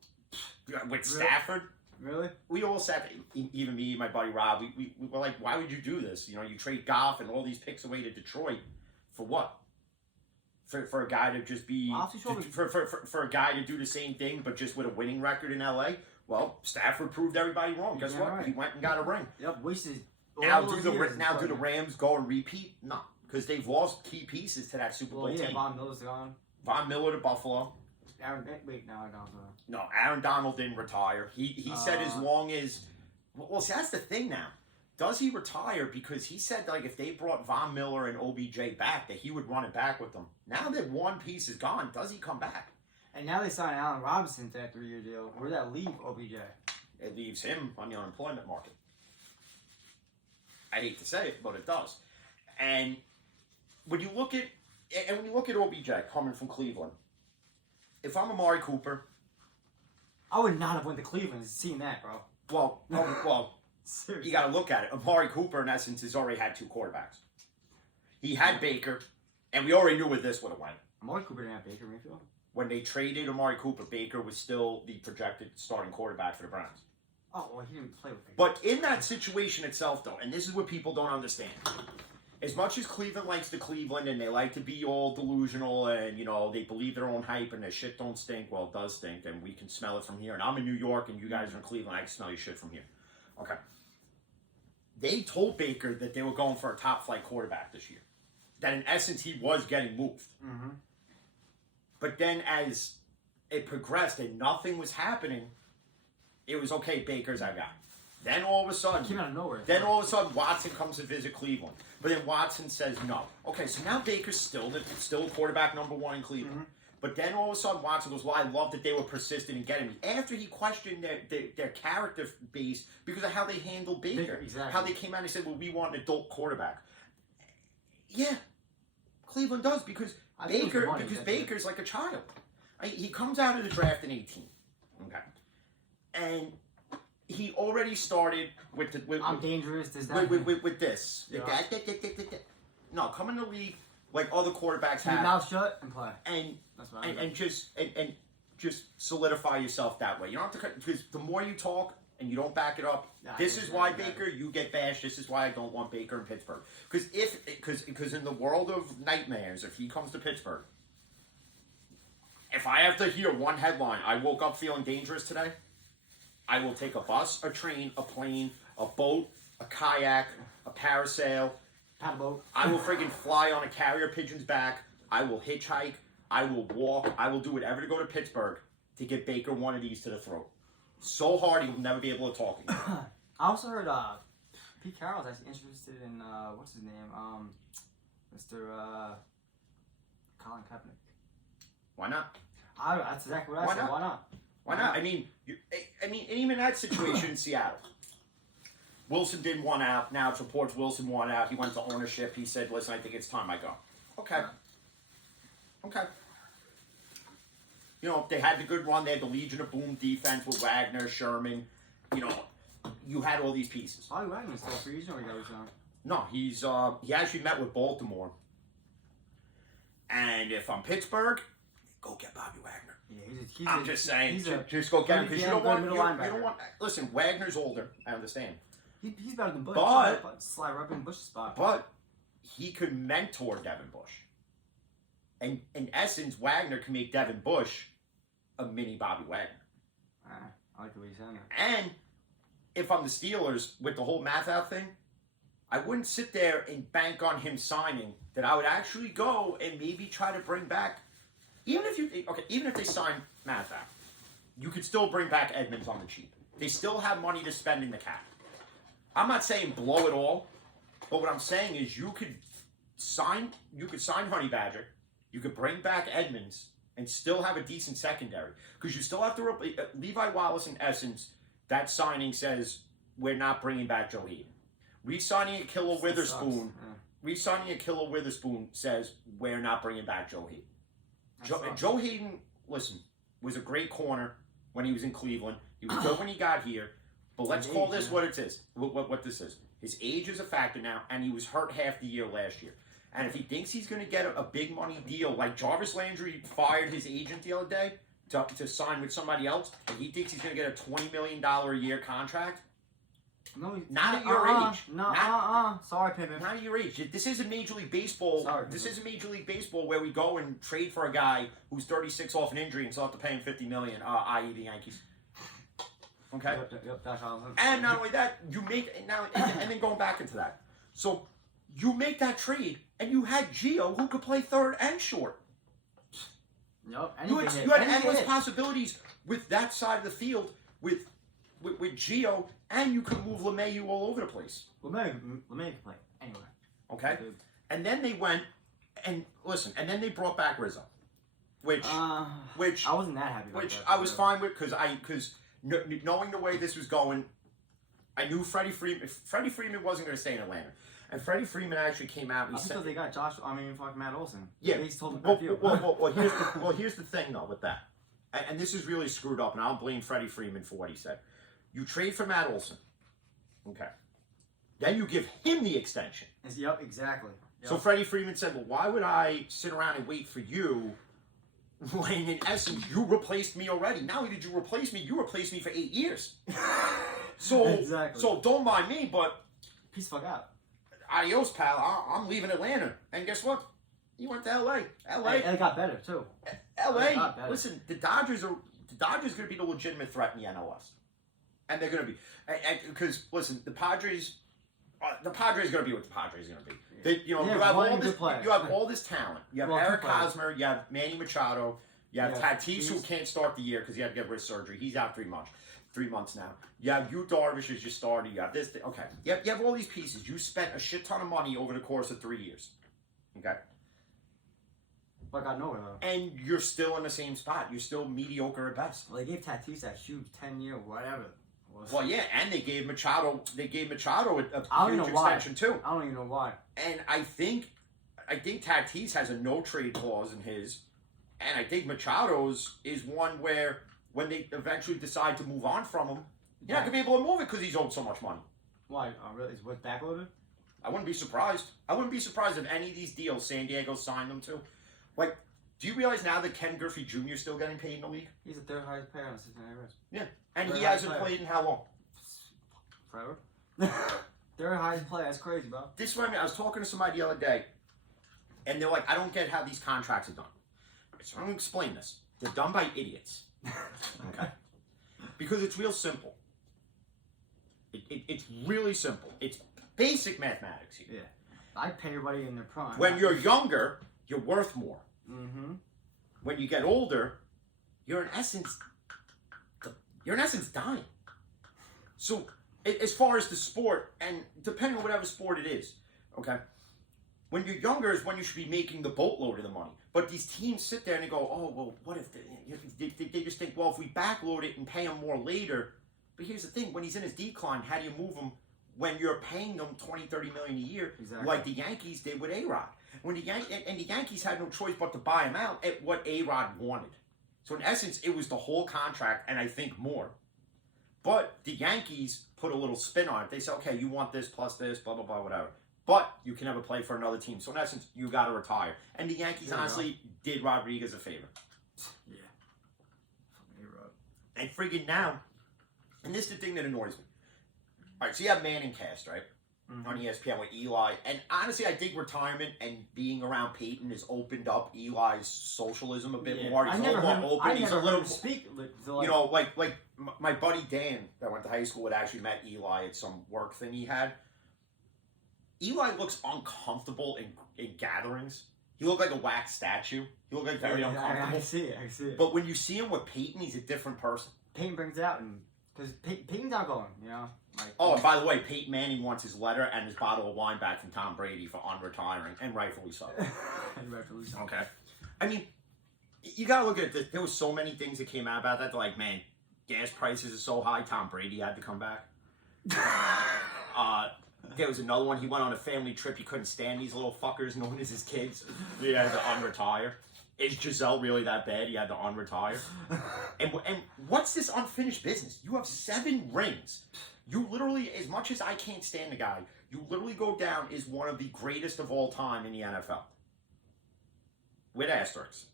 With Stafford? Really? We all sat, even me and my buddy Rob, we were like, why would you do this? You trade Goff and all these picks away to Detroit for what? For a guy to just be for a guy to do the same thing but just with a winning record in LA? Well, Stafford proved everybody wrong. Guess what? Right. He went and got a ring. Yep, wasted. Now do the Rams go and repeat? No, because they've lost key pieces to that Super Bowl team. Von Miller's gone. Von Miller to Buffalo. Aaron Donald didn't retire. He said as long as see, that's the thing now. Does he retire? Because he said like if they brought Von Miller and OBJ back, that he would run it back with them. Now that one piece is gone, does he come back? And now they signed Allen Robinson to that 3-year deal. Where did that leave OBJ? It leaves him on the unemployment market. I hate to say it, but it does. And when you look at OBJ coming from Cleveland, if I'm Amari Cooper, I would not have went to Cleveland seeing that, bro. Well, you got to look at it. Amari Cooper, in essence, has already had 2 quarterbacks. He had Baker, and we already knew where this would have went. Amari Cooper didn't have Baker Mayfield. When they traded Amari Cooper, Baker was still the projected starting quarterback for the Browns. Oh, well, he didn't play with Baker. But in that situation itself, though, and this is what people don't understand. As much as Cleveland likes to Cleveland and they like to be all delusional and, they believe their own hype and their shit don't stink, well, it does stink and we can smell it from here. And I'm in New York and you guys are in Cleveland, I can smell your shit from here. Okay. They told Baker that they were going for a top-flight quarterback this year. That in essence, he was getting moved. Mm-hmm. But then as it progressed and nothing was happening, it was, okay, Baker's our guy. Then all of a sudden, came out of nowhere. Then all of a sudden, Watson comes to visit Cleveland. But then Watson says no. Okay, so now Baker's still quarterback number 1 in Cleveland. Mm-hmm. But then all of a sudden, Watson goes, well, I love that they were persistent in getting me. After he questioned their character base because of how they handled Baker. Exactly. How they came out and said, well, we want an adult quarterback. Yeah, Cleveland does because Baker's like a child. He comes out of the draft in 18. Okay. And he already started with I'm dangerous. With this. Yeah. No, come in the league like other quarterbacks have. Mouth shut and play. And just solidify yourself that way. You don't have to, because the more you talk, and you don't back it up, Nah, this yeah, is why yeah, yeah. Baker, you get bashed. This is why I don't want Baker in Pittsburgh. Because in the world of nightmares, if he comes to Pittsburgh, if I have to hear one headline, I woke up feeling dangerous today, I will take a bus, a train, a plane, a boat, a kayak, a parasail. Paddle boat. I will friggin' fly on a carrier pigeon's back. I will hitchhike. I will walk. I will do whatever to go to Pittsburgh to get Baker one of these to the throat. So hard he will never be able to talk again. I also heard Pete Carroll's actually interested in what's his name? Mr. Colin Kaepernick. Why not? That's exactly what I Why said. not? Why not? Why not? I mean, even that situation in Seattle. Wilson didn't want out. Now it's reports Wilson wanted out. He went to ownership. He said, "Listen, I think it's time I go." Okay. Okay. You know, they had the good run. They had the Legion of Boom defense with Wagner, Sherman. You know, you had all these pieces. Bobby Wagner's still free agent or he got resigned? No, he actually met with Baltimore. And if I'm Pittsburgh, go get Bobby Wagner. Yeah, I'm just saying, he's a just go get him because you don't want. You middle don't linebacker. want. Listen, Wagner's older. I understand, He's better than Bush. But- slide right in Bush's spot. but he could mentor Devin Bush. And in essence, Wagner can make Devin Bush a mini Bobby Wagner. I like the way you're saying that. And if I'm the Steelers with the whole math out thing, I wouldn't sit there and bank on him signing. That I would actually go and maybe try to bring back, even if they sign math out, you could still bring back Edmonds on the cheap. They still have money to spend in the cap. I'm not saying blow it all, but what I'm saying is you could sign Honey Badger, you could bring back Edmonds, and still have a decent secondary because you still have to Levi Wallace. In essence, that signing says we're not bringing back Joe Hayden. Re-signing Akilla Witherspoon. Re-signing Akilla Witherspoon says we're not bringing back Joe Hayden. Joe Hayden, listen, was a great corner when he was in Cleveland. He was good when he got here. But let's call this what it is. What this is. His age is a factor now, and he was hurt half the year last year. And if he thinks he's going to get a big money deal, like Jarvis Landry fired his agent the other day to sign with somebody else, and he thinks he's going to get a $20 million a year contract, not at your age. Sorry, Pippin. Not at your age. This isn't Major League Baseball. Sorry, This isn't Major League Baseball where we go and trade for a guy who's 36 off an injury and still have to pay him $50 million, i.e. the Yankees. Okay? Yep, that's all. And not only that, you make and then going back into that. So you make that trade, and you had Gio who could play third and short. Yep. You had endless possibilities with that side of the field with Gio, and you could move LeMahieu all over the place. LeMay can play anywhere. Okay, and then they went and and then they brought back Rizzo, which I wasn't that happy about which that. I was fine with because knowing the way this was going, I knew Freddie Freeman wasn't going to stay in Atlanta. And Freddie Freeman actually came out and he said they got fucking Matt Olson. Yeah. He's told him Well, here's the thing though with that. And this is really screwed up, and I don't blame Freddie Freeman for what he said. You trade for Matt Olson. Okay. Then you give him the extension. Yep, exactly. Yep. So Freddie Freeman said, well, why would I sit around and wait for you when in essence you replaced me already? Not only did you replace me, you replaced me for 8 years. So Exactly. So don't mind me, but peace the fuck out. Adios, pal. I'm leaving Atlanta. And guess what? You went to LA. And it got better too. LA. Listen, the Dodgers are going to be the legitimate threat in the NLS. And they're going to be. Because, listen, the Padres are going to be what the Padres are going to be. They, you have all this talent. You have Eric Hosmer. You have Manny Machado. You have Tatis, who can't start the year because he had to get wrist surgery. He's out 3 months now. You have Yu Darvish as your starter. You have this. Okay. You have all these pieces. You spent a shit ton of money over the course of 3 years. Okay. But got nowhere though. And you're still in the same spot. You're still mediocre at best. Well, they gave Tatis that huge 10-year whatever. Well, yeah, and they gave Machado a huge extension too. I don't even know why. And I think Tatis has a no trade clause in his, and I think Machado's is one where when they eventually decide to move on from him, you're not gonna be able to move it because he's owed so much money. Why? Really? Is what backloaded? I wouldn't be surprised. I wouldn't be surprised if any of these deals San Diego signed them to. Like, do you realize now that Ken Griffey Jr. is still getting paid in the league? He's the third highest payer on 69 Reds. Yeah. And he hasn't played in how long? forever. They're highest play. That's crazy, bro. This is what I mean. I was talking to somebody the other day, and they're like, I don't get how these contracts are done. So I'm going to explain this. They're done by idiots. Okay? Because it's real simple. It's really simple. It's basic mathematics here. Yeah. I pay everybody in their prime. When you're younger, you're worth more. Mm-hmm. When you get older, you're in essence dying. So as far as the sport, and depending on whatever sport it is, okay, when you're younger is when you should be making the boatload of the money. But these teams sit there and they go, oh, well, what if they just think, well, if we backload it and pay him more later. But here's the thing, when he's in his decline, how do you move him when you're paying them $20, $30 million a year, Exactly. like the Yankees did with A-Rod? When the Yankees had no choice but to buy him out at what A-Rod wanted. So in essence, it was the whole contract, and I think more. But the Yankees put a little spin on it. They said, okay, you want this plus this, blah, blah, blah, whatever. But you can never play for another team. So in essence, you got to retire. And the Yankees honestly did Rodriguez a favor. Yeah. Fucking A-Rod. And friggin' now, and this is the thing that annoys me. All right, so you have Manning cast, right? Mm-hmm. On ESPN with Eli. And honestly, I think retirement and being around Peyton has opened up Eli's socialism a bit more. He's a little more open. He's a little speak. you know, like my buddy Dan that went to high school had actually met Eli at some work thing he had. Eli looks uncomfortable in gatherings. He looked like a wax statue. He looked like very uncomfortable. I see it. But when you see him with Peyton, he's a different person. Peyton brings it out, and because Peyton's outgoing, you know. Like, Oh, and by the way, Peyton Manning wants his letter and his bottle of wine back from Tom Brady for unretiring, and rightfully so. and rightfully so. Okay. I mean, you gotta look at it. There was so many things that came out about that. They're like, man, gas prices are so high, Tom Brady had to come back. There was another one. He went on a family trip. He couldn't stand these little fuckers known as his kids. He had to unretire. Is Giselle really that bad? He had to unretire. And what's this unfinished business? You have 7 rings. You literally, as much as I can't stand the guy, you literally go down as one of the greatest of all time in the NFL. With asterisks.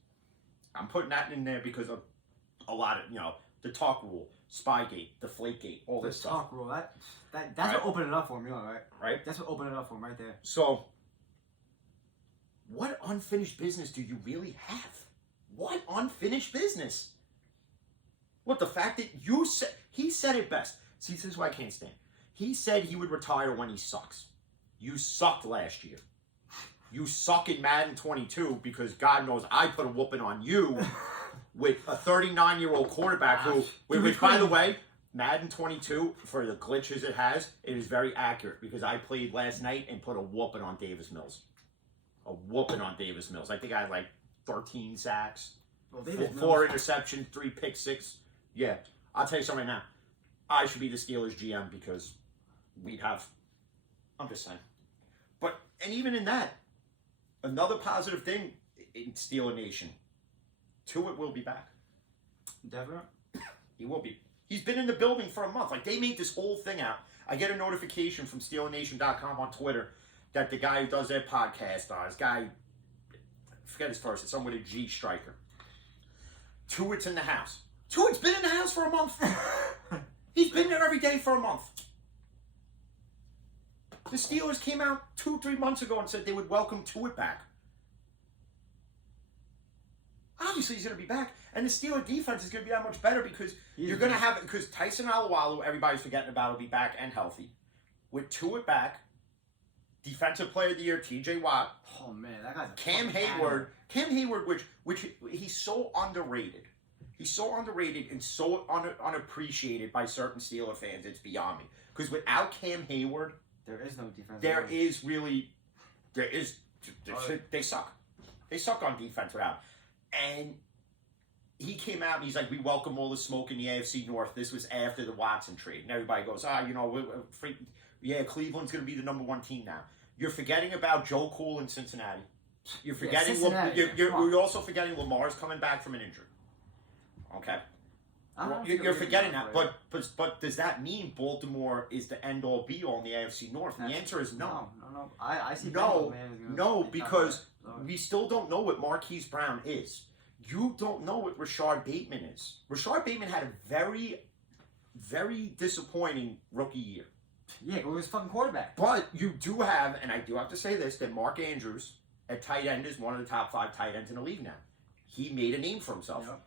I'm putting that in there because of a lot of, the talk rule, Spygate, Deflategate, all this stuff. Talk rule, that's what opened it up for him, right? Right? That's what opened it up for him right there. So, what unfinished business do you really have? What unfinished business? What, the fact that he said it best. See, this is why I can't stand. He said he would retire when he sucks. You sucked last year. You suck in Madden 22 because God knows I put a whooping on you with a 39-year-old quarterback who, which by the way, Madden 22, for the glitches it has, it is very accurate because I played last night and put a whooping on Davis Mills. A whooping on Davis Mills. I think I had like 13 sacks, Well, 4 interceptions, 3 pick six. Yeah, I'll tell you something right now. I should be the Steelers GM because we'd have. I'm just saying. But, and even in that, another positive thing in Steeler Nation, Tuitt will be back. Definitely. He will be. He's been in the building for a month. Like, they made this whole thing out. I get a notification from SteelerNation.com on Twitter that the guy who does their podcast, this guy, I forget his first, it's someone with a G, Striker. Tuitt's in the house. Tuitt's been in the house for a month. He's been there every day for a month. The Steelers came out 2-3 months ago and said they would welcome Tuitt back. Obviously, he's going to be back. And the Steeler defense is going to be that much better because you're going to have it. Because Tyson Alualu, everybody's forgetting about, will be back and healthy. With Tuitt back, Defensive Player of the Year, T.J. Watt. Oh, man, that guy's a Cam Hayward. Cam Hayward, which he's so underrated. He's so underrated and so unappreciated by certain Steeler fans. It's beyond me. Because without Cam Hayward, there is no defense. They suck. They suck on defense without. And he came out and he's like, we welcome all the smoke in the AFC North. This was after the Watson trade. And everybody goes, Cleveland's going to be the number 1 team now. You're forgetting about Joe Cool in Cincinnati. You're forgetting. You're also forgetting Lamar's coming back from an injury. Okay. You're forgetting that. But does that mean Baltimore is the end all be all in the AFC North? And the answer is no. No. I see. No, because we still don't know what Marquise Brown is. You don't know what Rashard Bateman is. Rashard Bateman had a very, very disappointing rookie year. Yeah, go with his fucking quarterback. But you do have, and I do have to say this, that Mark Andrews at tight end is one of the top 5 tight ends in the league now. He made a name for himself. Yep.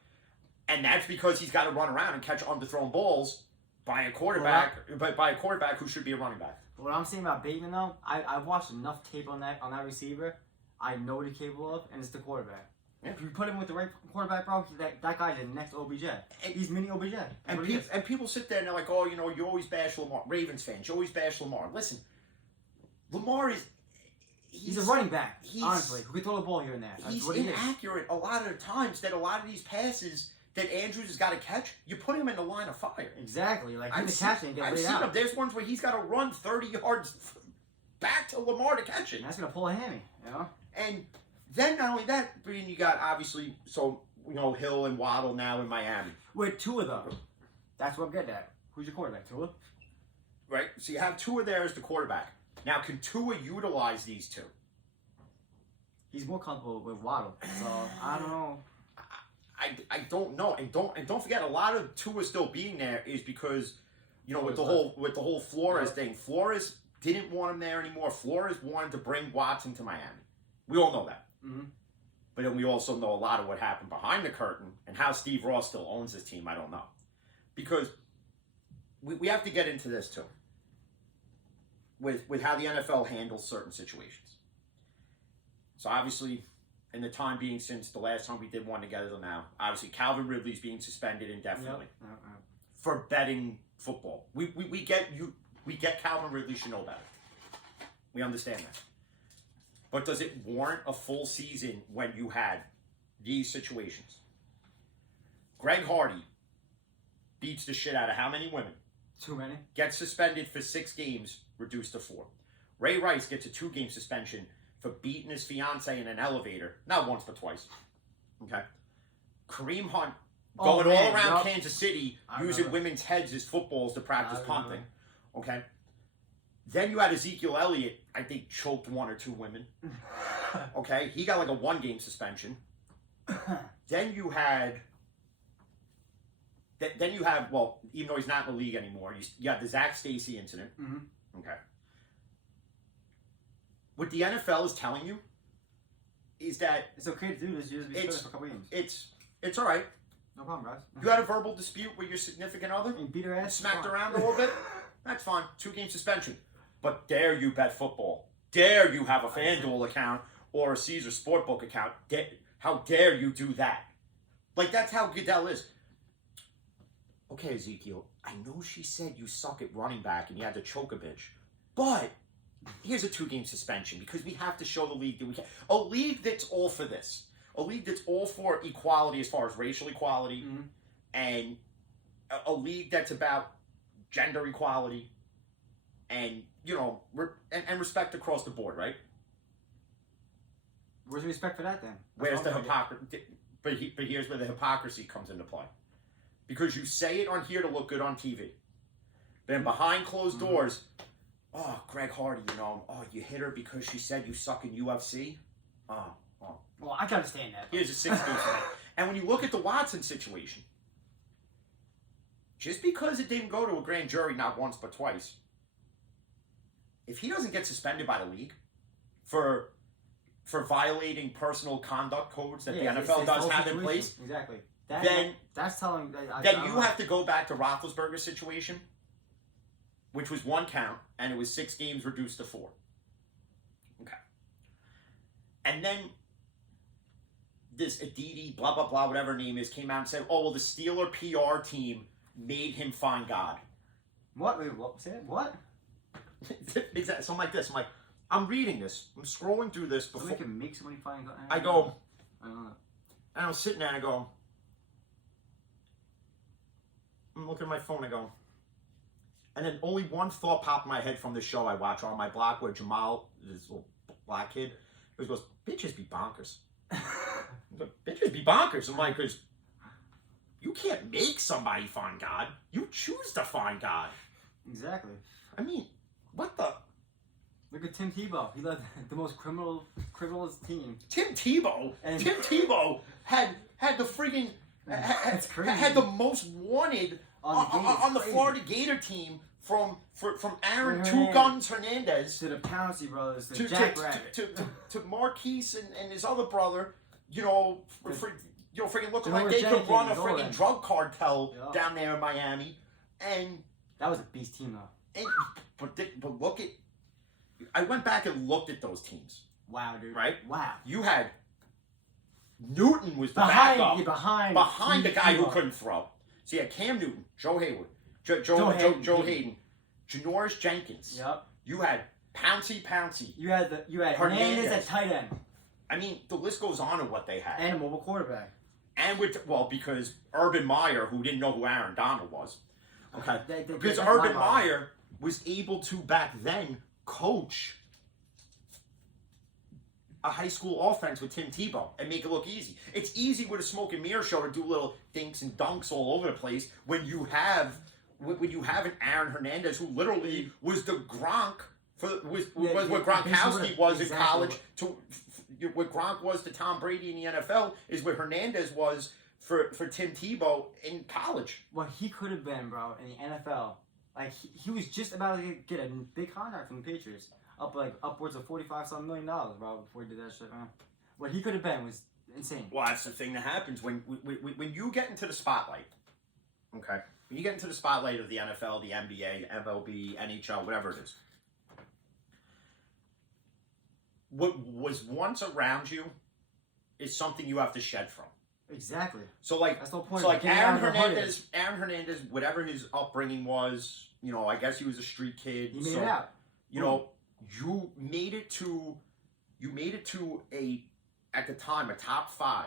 And that's because he's got to run around and catch underthrown balls by a quarterback, by a quarterback who should be a running back. What I'm saying about Bateman, though, I've watched enough tape on that receiver. I know what he's capable of, and it's the quarterback. Yeah. If you put him with the right quarterback, bro, that guy's the next OBJ. He's mini OBJ. And people sit there and they're like, oh, you know, you always bash Lamar. Ravens fans, you always bash Lamar. Listen, Lamar is... He's a running back, honestly, who can throw the ball here and there. That's He's what he inaccurate a lot of the times that a lot of these passes that Andrews has got to catch, you put him in the line of fire. Exactly. Like, I've seen him. There's ones where he's got to run 30 yards back to Lamar to catch it. And that's going to pull a hammy, you know? And then not only that, but then you got, obviously, so, you know, Hill and Waddle now in Miami. With Tua, though. That's what I'm getting at. Who's your quarterback, Tua? Right? So you have Tua there as the quarterback. Now, can Tua utilize these two? He's more comfortable with Waddle, so I don't know. I don't know, and don't forget, a lot of Tua still being there is because, you know, with the whole Flores thing, Flores didn't want him there anymore. Flores wanted to bring Watson to Miami. We all know that. Mm-hmm. But then we also know a lot of what happened behind the curtain and how Steve Ross still owns his team. I don't know, because we have to get into this too. With how the NFL handles certain situations. So obviously, in the time being since the last time we did one together till now, obviously Calvin Ridley's being suspended indefinitely for betting football. We get Calvin Ridley should know better. We understand that. But does it warrant a full season when you had these situations? Greg Hardy beats the shit out of how many women? Too many. Gets suspended for 6 games, reduced to 4. Ray Rice gets a 2-game suspension for beating his fiance in an elevator, not once but twice. Okay. Kareem Hunt going all around Kansas City using women's heads as footballs to practice punting. Okay. Then you had Ezekiel Elliott, I think, choked 1 or 2 women. Okay. He got like a 1-game suspension. Then you have, well, even though he's not in the league anymore, you have the Zach Stacy incident. Mm-hmm. Okay. What the NFL is telling you is that it's okay to do this. You just be for a couple games. It's all right. No problem, guys. You had a verbal dispute with your significant other. You beat her ass. Smacked around a little bit. That's fine. 2-game suspension. But dare you bet football? Dare you have a FanDuel account or a Caesar Sportbook account? How dare you do that? Like, that's how Goodell is. Okay, Ezekiel, I know she said you suck at running back and you had to choke a bitch, but here's a 2-game suspension because we have to show the league that we can. A league that's all for this. A league that's all for equality as far as racial equality, and a league that's about gender equality and, you know, and respect across the board, right? Where's the respect for that then? Where's the hypocrisy? But here's where the hypocrisy comes into play. Because you say it on here to look good on TV. Then behind closed doors, oh, Greg Hardy, you know, oh, you hit her because she said you suck in UFC? Oh. Well, I can understand that. Here's a 6-game suspension. And when you look at the Watson situation, just because it didn't go to a grand jury not once but twice, if he doesn't get suspended by the league for violating personal conduct codes that the NFL does have in place, exactly. That's telling. Then you have to go back to Roethlisberger's situation, which was 1 count, and it was 6 games reduced to 4. Okay. And then this Aditi, blah, blah, blah, whatever her name is, came out and said, oh, well, the Steeler PR team made him find God. What? Wait, what was it? What? Exactly. So I'm like this. I'm reading this. I'm scrolling through this before. Somebody can make somebody find God. I go, and I'm sitting there and I go, I'm looking at my phone, I go, and then only one thought popped in my head from the show I watch on my block where Jamal, this little black kid, he goes, bitches be bonkers. Bitches be bonkers. I'm like, because you can't make somebody find God. You choose to find God. Exactly. I mean, what the? Look at Tim Tebow. He led the most criminalist team. Tim Tebow had the friggin' That's crazy. had the most wanted on the Florida Gator team from Aaron Hernandez. Two Guns Hernandez To the Pouncey brothers, to to Jack Rabbit. to Marquise and his other brother, freaking looking like Denora they could run a Jenkins, all freaking them. drug cartel Yeah. down there in Miami, and That was a beast team, though. but look at, I went back and looked at those teams. Wow, dude. Right? Wow. You had Newton was the Behind, backup behind the guy who Tebow. couldn't throw. So you had Cam Newton, Joe Hayward, Joe Joe Hayden. Hayden, Janoris Jenkins. Yep. You had Pouncey. You had Hernandez Hernandez. at tight end I mean, the list goes on of what they had. and a mobile quarterback. And because Urban Meyer, who didn't know who Aaron Donald was, okay, because that's Urban my body. Meyer was able to back then coach a high school offense with Tim Tebow and make it look easy. It's easy with a smoke and mirror show to do little dinks and dunks all over the place when you have an Aaron Hernandez who literally was the Gronk was what Gronkowski was in exactly. college to what Gronk was to Tom Brady in the NFL is what Hernandez was for Tim Tebow in college. What he could have been, bro, in the NFL. Like, he was just about to get a big contract from the Patriots. Upwards of $45-something million, bro, before he did that shit, man. What he could have been was insane. Well, that's the thing that happens when you get into the spotlight, okay? When you get into the spotlight of the NFL, the NBA, MLB, NHL, whatever it is, what was once around you is something you have to shed from. Exactly. So, like, That's the whole point. so of like getting Aaron out of the hood. Hernandez, whatever his upbringing was, I guess he was a street kid. He made it out. You made it to at the time, a top 5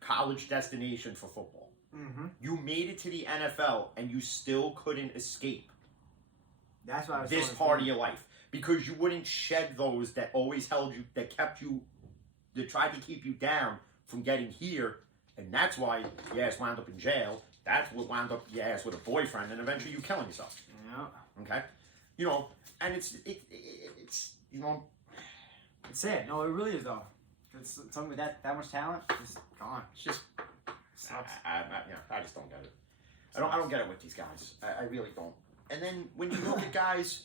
college destination for football. Mm-hmm. You made it to the NFL and you still couldn't escape That's why I was this so part of your life because you wouldn't shed those that always held you, that kept you, that tried to keep you down from getting here. And that's why your ass wound up in jail. That's what wound up your ass with a boyfriend and eventually you killing yourself. Yeah. Okay? And it's It's sad. No, it really is, though. It's something with that much talent, just gone. It's just, Sucks. I just don't get it. I don't get it with these guys. I really don't. And then when you look at guys,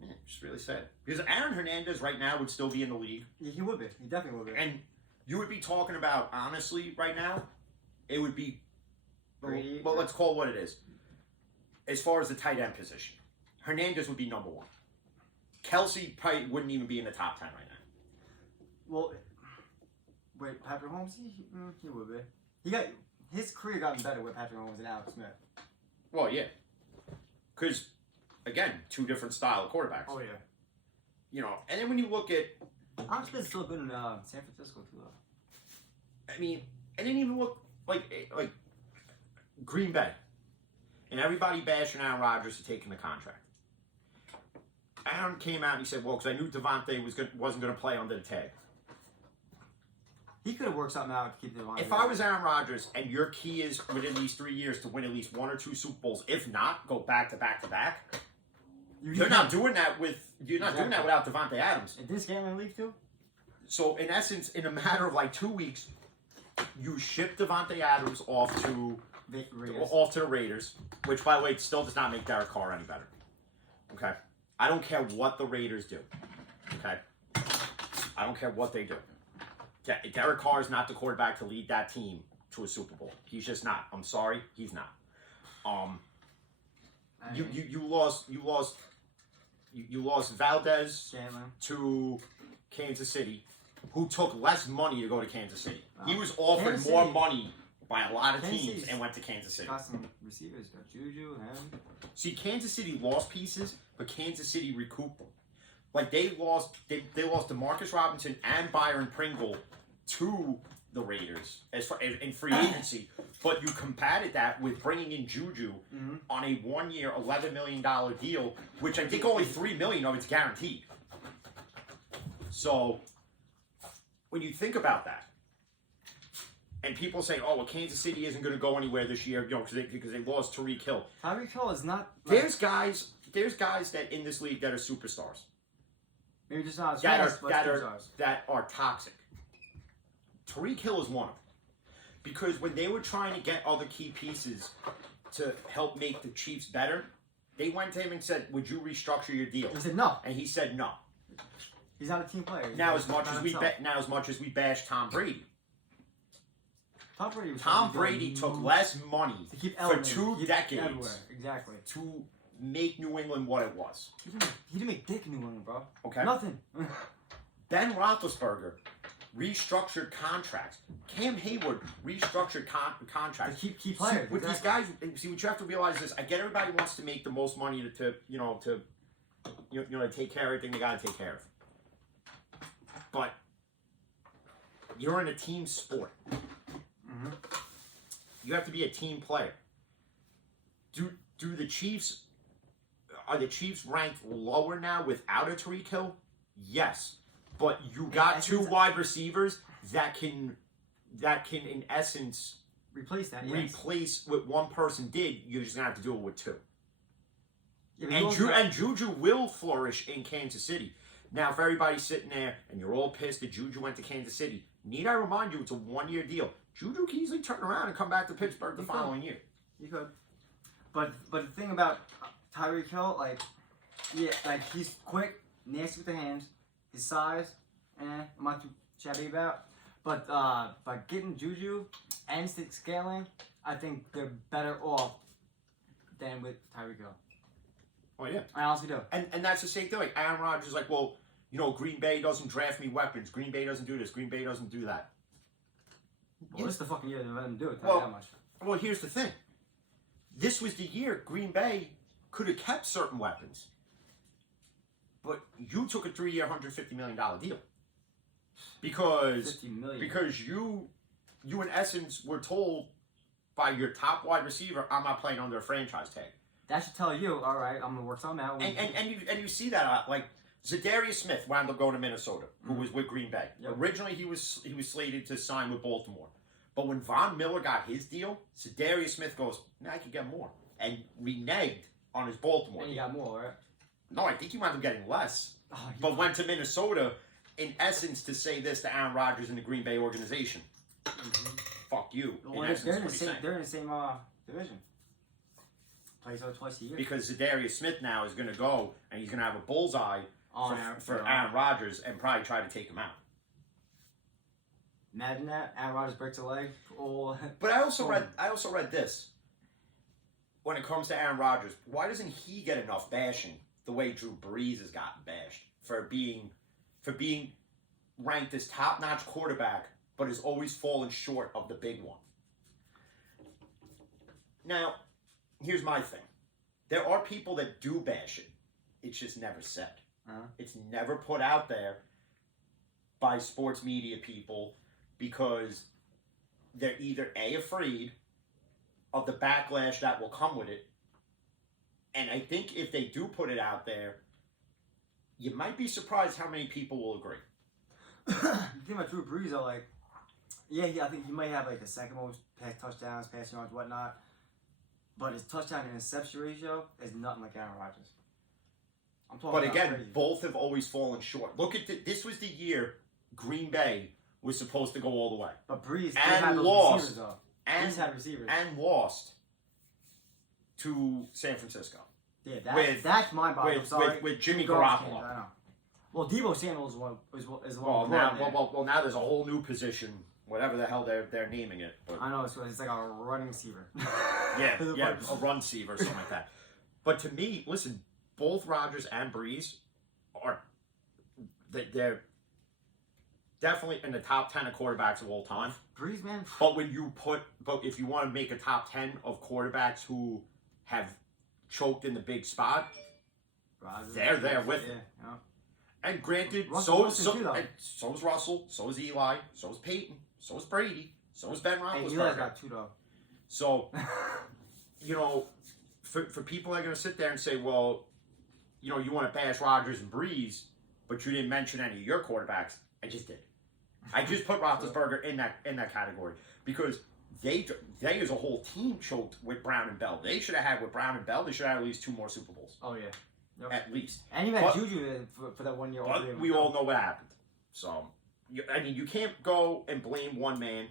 it's just really sad. Because Aaron Hernandez right now would still be in the league. Yeah, he would be. He definitely would be. And you would be talking about, honestly, right now, it would be, well, let's call it what it is. As far as the tight end position, Hernandez would be number 1. Kelsey probably wouldn't even be in the top 10 right now. Well, wait, Patrick Holmes? He would be. His career gotten better with Patrick Holmes and Alex Smith. Well, yeah. Because, again, 2 different style of quarterbacks. Oh, yeah. And then when you look at, Alex Smith's still good in San Francisco, too, though. I mean, and then even look like Green Bay. And everybody bashing Aaron Rodgers for taking the contract. Aaron came out and he said, well, because I knew Devontae wasn't going to play under the tag. He could have worked something out to keep Devontae. If I was Aaron Rodgers and your key is within these 3 years to win at least 1 or 2 Super Bowls, if not, go back to back to back. You're not doing that doing that without Devontae Adams. And this game in the league, too? So, in essence, in a matter of like 2 weeks, you ship Devontae Adams off to the Raiders, which, by the way, still does not make Derek Carr any better. Okay? I don't care what the Raiders do. Okay? I don't care what they do. Derek Carr is not the quarterback to lead that team to a Super Bowl. He's just not. I'm sorry, he's not. You lost Valdez to Kansas City, who took less money to go to Kansas City. He was offered more money by a lot of teams and went to Kansas City. Got some receivers, got Juju, him. See, Kansas City lost pieces, but Kansas City recouped them. Like they lost DeMarcus Robinson and Byron Pringle to the Raiders in free agency, but you combated that with bringing in Juju on a 1-year, $11 million deal, which I think only $3 million of it's guaranteed. So when you think about that, and people say, "Oh, well, Kansas City isn't going to go anywhere this year," because they lost Tyreek Hill. Tyreek Hill is not. There's guys that in this league that are superstars. Maybe just not as that fast, that are toxic. Tyreek Hill is one of them. Because when they were trying to get other key pieces to help make the Chiefs better, they went to him and said, "Would you restructure your deal?" He said no. And he said no. He's not a team player. He's Now, not as much as we bash Tom Brady, Tom Brady took less money to keep for 2 decades everywhere. Exactly. to make New England what it was. He didn't make dick in New England, bro. Okay. Nothing. Ben Roethlisberger restructured contracts. Cam Hayward restructured contracts. To keep players. See, with these guys, see what you have to realize is, I get everybody wants to make the most money to take care of everything they got to take care of. But you're in a team sport. Mm-hmm. You have to be a team player. Do the Chiefs, are the Chiefs ranked lower now without a Tyreek Hill? Yes. But you got 2 wide receivers that can in essence replace that. Yes. replace what one person did. You're just gonna have to do it with 2. Yeah, And Juju will flourish in Kansas City. Now, if everybody's sitting there and you're all pissed that Juju went to Kansas City, need I remind you, it's a 1-year deal. Juju can easily turn around and come back to Pittsburgh the following year. You could. But the thing about Tyreek Hill, he's quick, nasty with the hands. His size, I'm not too shabby about. But by getting Juju and scaling, I think they're better off than with Tyreek Hill. Oh, yeah. I honestly do. And that's the same thing. Like, Aaron Rodgers is like, well, Green Bay doesn't draft me weapons. Green Bay doesn't do this. Green Bay doesn't do that. Well, this is the fucking year they let him do it. Well, that much. Well, here's the thing. This was the year Green Bay could have kept certain weapons. But you took a 3-year, $150 million deal. Because $50 million. Because you in essence were told by your top wide receiver, I'm not playing under a franchise tag. That should tell you, all right, I'm gonna work something out. And you see that like Zadarius Smith wound up going to Minnesota, who was with Green Bay. Yep. Originally, he was slated to sign with Baltimore, but when Von Miller got his deal, Zadarius Smith goes, "Nah, I could get more," and reneged on his Baltimore. And he got more, right? No, I think he wound up getting less, but went to Minnesota in essence to say this to Aaron Rodgers and the Green Bay organization: "Fuck you." Well, they're in the same division. Plays out twice a year. Because Zadarius Smith now is going to go and he's going to have a bullseye for Aaron Rodgers and probably try to take him out. Imagine that. Aaron Rodgers breaks a leg. But I also read this. When it comes to Aaron Rodgers, why doesn't he get enough bashing the way Drew Brees has gotten bashed for being ranked as top-notch quarterback, but has always fallen short of the big one? Now, here's my thing. There are people that do bash it. It's just never said. It's never put out there by sports media people because they're either A, afraid of the backlash that will come with it. And I think if they do put it out there, you might be surprised how many people will agree. The thing about Drew Brees, though, I think he might have the second most touchdowns, passing yards, whatnot. But his touchdown and interception ratio is nothing like Aaron Rodgers. I'm talking But again, crazy. both have always fallen short. Look at this was the year Green Bay was supposed to go all the way. But Brees and had those lost, receivers, though. and Brees had receivers. and lost to San Francisco. Yeah, that's my body. I'm sorry. With Jimmy Two guards Garoppolo. came, I know. Well, Debo Samuel is the Well, one. now there's a whole new position, whatever the hell they're naming it. But I know it's like a running receiver. yeah, a run receiver or something like that. But to me, listen, both Rodgers and Brees they're definitely in the top 10 of quarterbacks of all time. Brees, man. But if you want to make a top 10 of quarterbacks who have choked in the big spot, Rodgers, they're there with him. Yeah. And granted, Russell so too, though. is Russell, so is Eli, so is Peyton, so is Brady, so is Ben Hey, Eli's Roethlisberger. got 2 though. So, for people that are going to sit there and say, well, you want to bash Rodgers and Brees, but you didn't mention any of your quarterbacks, I just did. I just put Roethlisberger in that category because they as a whole team choked with Brown and Bell. They should have had with Brown and Bell. They should have had at least 2 more Super Bowls. Oh yeah. Yep. At least. And you had Juju for that 1 year. But we all know what happened. So, you can't go and blame one man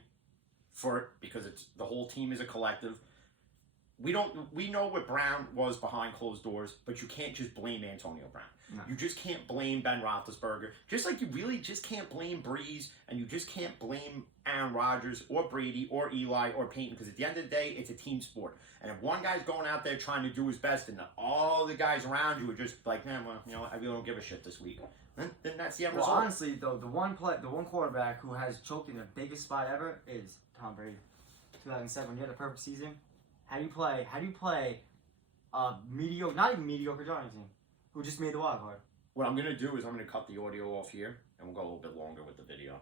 for it because the whole team is a collective. We know what Brown was behind closed doors, but you can't just blame Antonio Brown. No. You just can't blame Ben Roethlisberger. Just like you really just can't blame Breeze, and you just can't blame Aaron Rodgers or Brady or Eli or Peyton, because at the end of the day, it's a team sport. And if one guy's going out there trying to do his best, and all the guys around you are just like, man, well, you know, I really don't give a shit this week, then that's the end Well, result. honestly, though, the one quarterback who has choked in the biggest spot ever is Tom Brady. 2007, he had a perfect season. How do you play a mediocre, not even mediocre Giants team, who just made the wild card? What I'm going to do is I'm going to cut the audio off here, and we'll go a little bit longer with the video.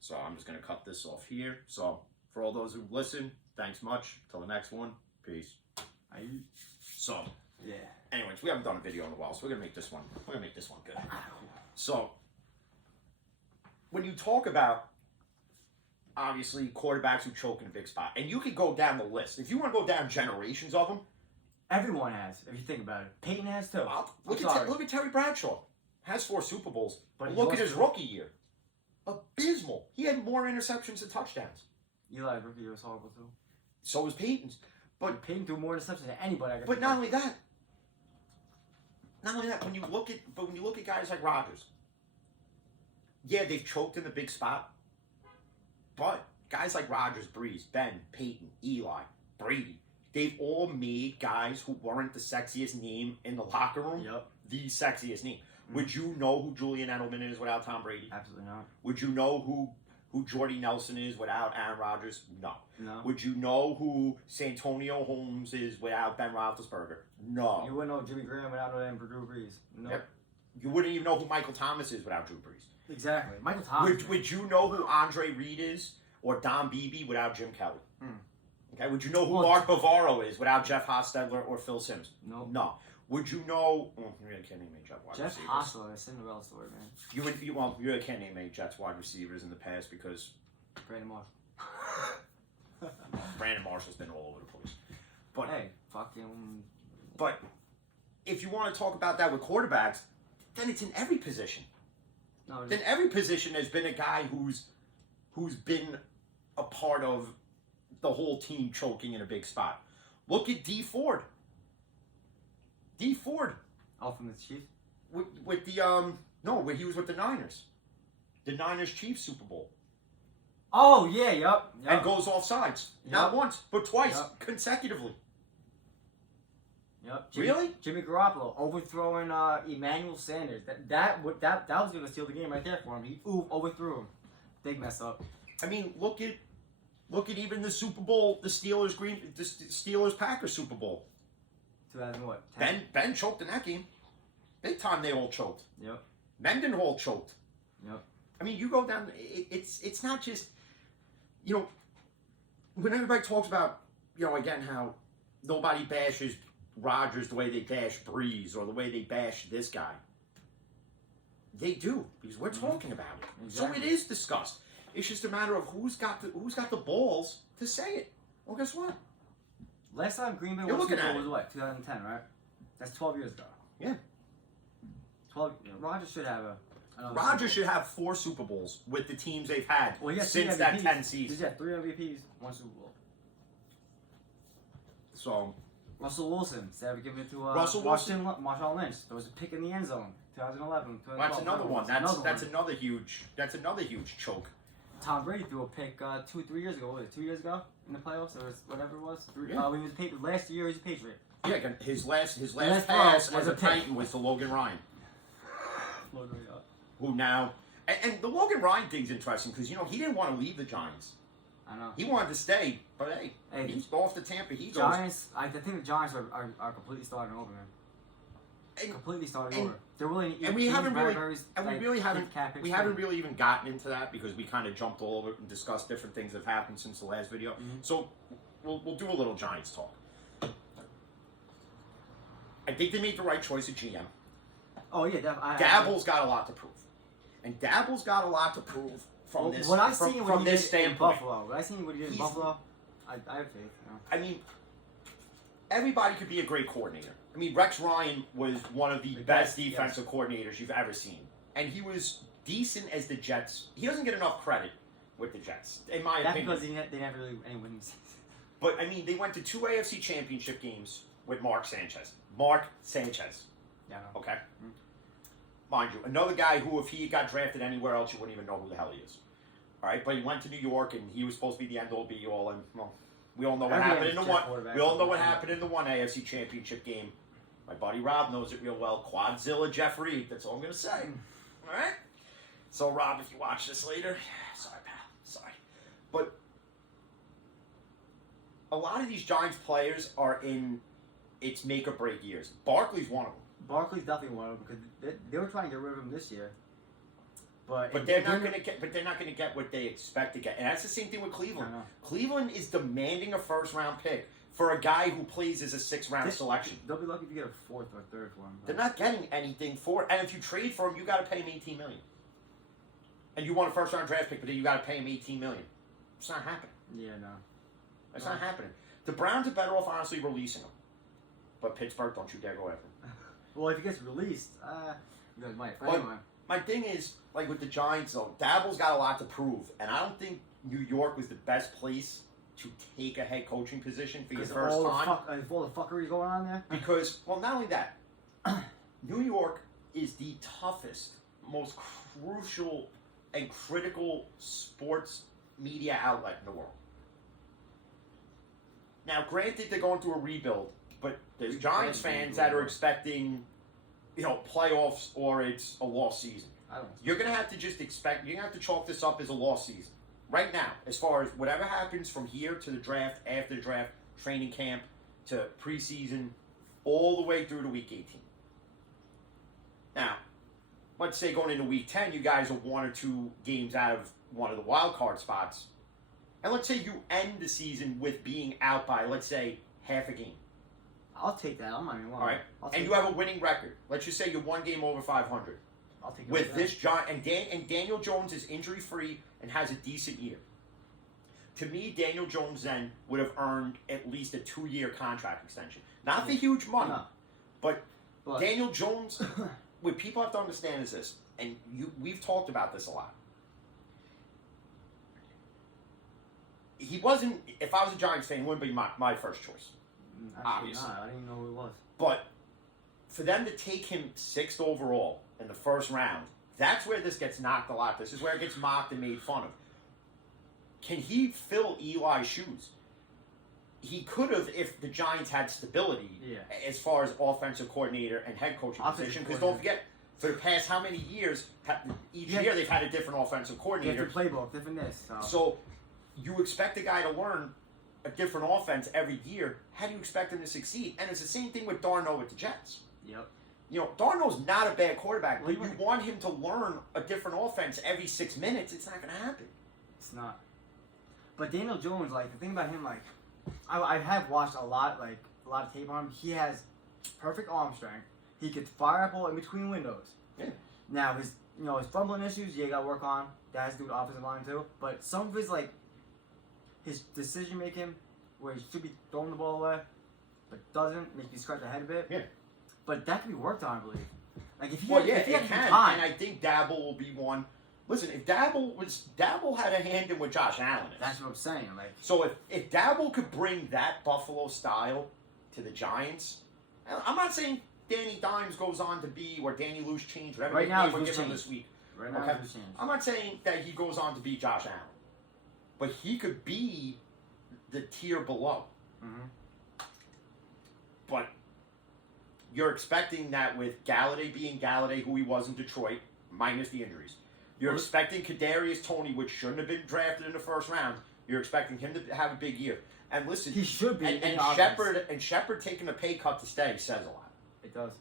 So I'm just going to cut this off here. So for all those who listen, thanks much. Till the next one, peace. So, Yeah. anyways, we haven't done a video in a while, so we're going to make this one. We're going to make this one good. So when you talk about, obviously, quarterbacks who choke in a big spot, and you could go down the list. If you want to go down generations of them, Everyone has, if you think about it. Peyton has too. look at Terry Bradshaw. Has 4 Super Bowls. But he Look at lost his to- rookie year. Abysmal. He had more interceptions than touchdowns. Eli's rookie year was horrible too. So was Peyton's. But Peyton threw more interceptions than anybody. but not only that. Not only that, when you look at guys like Rodgers, yeah, they've choked in the big spot. But guys like Rodgers, Breeze, Ben, Peyton, Eli, Brady, they've all made guys who weren't the sexiest name in the locker room Yep. the sexiest name. Would you know who Julian Edelman is without Tom Brady? Absolutely not. Would you know who Jordy Nelson is without Aaron Rodgers? No. No. Would you know who Santonio Holmes is without Ben Roethlisberger? No. You wouldn't know Jimmy Graham without knowing Drew Brees. No. Yep. You wouldn't even know who Michael Thomas is without Drew Brees. Exactly. Michael Thomas. Would you know who Andre Reed is or Don Beebe without Jim Kelly? Okay. Would you know who Well, Mark Bavaro is without Jeff Hostetler or Phil Simms? No. No. Would you know? You really can't name any Jets wide Jeff receivers. Hostler, a Cinderella story, man. You really can't name any Jets wide receivers in the past because Brandon Moss. Brandon Marshall's been all over the place. But Hey, fucking. But if you want to talk about that with quarterbacks, then it's in every position. No, Then every position has been a guy who's been a part of the whole team choking in a big spot. Look at D Ford. D Ford all from the Chiefs. with the when he was with the Niners. The Niners Chiefs Super Bowl. Oh yeah, yep. And goes off sides. Not Yep. once, but twice Yep. consecutively. Yep. Really? Jimmy Garoppolo overthrowing Emmanuel Sanders. That was gonna steal the game right there for him. He overthrew him. Big mess up. I mean, look at even the Super Bowl, the Steelers Packers Super Bowl. 2000 what? 10? Ben choked in that game. Big time they all choked. Yep. Mendenhall choked. Yep. I mean, you go down, it's not just, when everybody talks about, again, how nobody bashes Rodgers the way they bash Breeze or the way they bash this guy. They do, because we're talking about it. Exactly. So it is discussed. It's just a matter of who's got the balls to say it. Well, guess what? Last time Green Bay You're won Super looking at Bowl it. was what? 2010, right? That's 12 years ago. Yeah. 12. Rodgers should have another Rodgers Super should have 4 Super Bowls with the teams they've had Bowl. Well, he has since 3 that MVPs. 10 season. He's had 3 MVPs, 1 Super Bowl. So, Russell Wilson, instead of giving it to Russell Wilson. Marshawn Lynch. There was a pick in the end zone. 2011, 2012. that's another one. That's another huge choke. Tom Brady threw a pick 2-3 years ago. What was it, 2 years ago in the playoffs? Or whatever it was. Yeah. When he was last year, he was a Patriot. Yeah, again, his last Last pass throw was as a a pick. Titan was to Logan Ryan, Logan, yeah. who now and the Logan Ryan thing's interesting because he didn't want to leave the Giants. I know. He wanted to stay, but Hey, he's off to Tampa. He goes. Giants, I think the Giants are completely starting over, man. And, Completely starting and- over. They're willing to eat and we haven't really- Bradbury's, and we like, really haven't cap we haven't really even gotten into that because we kind of jumped all over it and discussed different things that have happened since the last video. Mhm. So we'll do a little Giants talk. I think they made the right choice at GM. Oh yeah, Dabble's got a lot to prove, and Dabble's got a lot to prove from this. When I from, seen from what he this did in standpoint. Buffalo, when I seen what he did in He's- Buffalo, I have faith. I mean, everybody could be a great coordinator. I mean, Rex Ryan was one of the The best best, yes. defensive coordinators you've ever seen, and he was decent as the Jets. He doesn't get enough credit with the Jets, in my That's opinion. because they never really any winning season. But I mean, they went to 2 AFC Championship games with Mark Sanchez. Mark Sanchez. Yeah. Okay. Mind you, another guy who, if he got drafted anywhere else, you wouldn't even know who the hell he is. All right, but he went to New York, and he was supposed to be the end-all, be-all, and well, we all know what happened in the one. We all know what happened in the one AFC Championship game. My buddy Rob knows it real well. Quadzilla Jeff Reed. That's all I'm gonna say. All right. So Rob, if you watch this later, sorry, pal. Sorry, but a lot of these Giants players are in its make or break years. Barkley's one of them. Barkley's definitely one of them because they were trying to get rid of him this year. But they're not going to get. But they're not going to get what they expect to get, and that's the same thing with Cleveland. Cleveland is demanding a first-round pick for a guy who plays as a sixth-round selection. They'll be lucky if you get a fourth or third for him. They're not getting anything for it, and if you trade for him, you got to pay him $18 million. And you want a first-round draft pick, but then you got to pay him $18 million. It's not happening. Yeah, no. It's not happening. The Browns are better off honestly releasing him, but Pittsburgh, don't you dare go after him. Well, if he gets released, you guys might. But But- anyway. My thing is, like with the Giants, though, Dabble's got a lot to prove, and I don't think New York was the best place to take a head coaching position for your first time. All the fuckery going on there. Because, well, not only that, New York is the toughest, most crucial, and critical sports media outlet in the world. Now, granted, they're going through a rebuild, but there's Giants fans that are expecting, playoffs or it's a lost season. You're going to have to just expect, you're going to have to chalk this up as a lost season. Right now, as far as whatever happens from here to the draft, after the draft, training camp, to preseason, all the way through to week 18. Now, let's say going into week 10, you guys are 1 or 2 games out of one of the wild card spots. And let's say you end the season with being out by, let's say, half a game. I'll take that. I'm not even lying. All right. And you have a winning record. Let's just say you're 1 game over 500. I'll take it. With this John and Daniel Jones is injury free and has a decent year. To me, Daniel Jones then would have earned at least a 2-year contract extension. Not the huge money, No. but Daniel Jones. What people have to understand is this, and we've talked about this a lot. He wasn't. If I was a Giants fan, he wouldn't be my first choice. Obviously, not. I didn't even know who it was. But for them to take him 6th overall in the first round, that's where this gets knocked a lot. This is where it gets mocked and made fun of. Can he fill Eli's shoes? He could have if the Giants had stability as far as offensive coordinator and head coaching position. Because don't forget, for the past how many years, each year they've had a different offensive coordinator. Different playbook, different this. So you expect a guy to learn a different offense every year. How do you expect him to succeed? And it's the same thing with Darnold with the Jets. Yep. Darnold's not a bad quarterback, but you want him to learn a different offense every 6 minutes. It's not going to happen. It's not. But Daniel Jones, the thing about him, I have watched a lot of tape on him. He has perfect arm strength. He could fire a ball in between windows. Yeah. Now his fumbling issues, you got to work on. That has to do with offensive line too. But some of his decision making, where he should be throwing the ball away, but doesn't, makes me scratch the head a bit. Yeah. But that can be worked on, I believe. If he it can. time, and I think Dabble will be one. Listen, if Dabble had a hand in what Josh Allen is. That's what I'm saying. So if Dabble could bring that Buffalo style to the Giants, I'm not saying Danny Dimes goes on to be, or Danny Loose Change, whatever right now we're giving him this week. Right now, okay? I'm not saying that he goes on to be Josh Allen, but he could be the tier below. Mm-hmm. But you're expecting that with Galladay being Galladay, who he was in Detroit, minus the injuries. You're expecting Kadarius Toney, which shouldn't have been drafted in the first round. You're expecting him to have a big year. And listen, he should be. And Shepard taking a pay cut to stay says a lot. It does.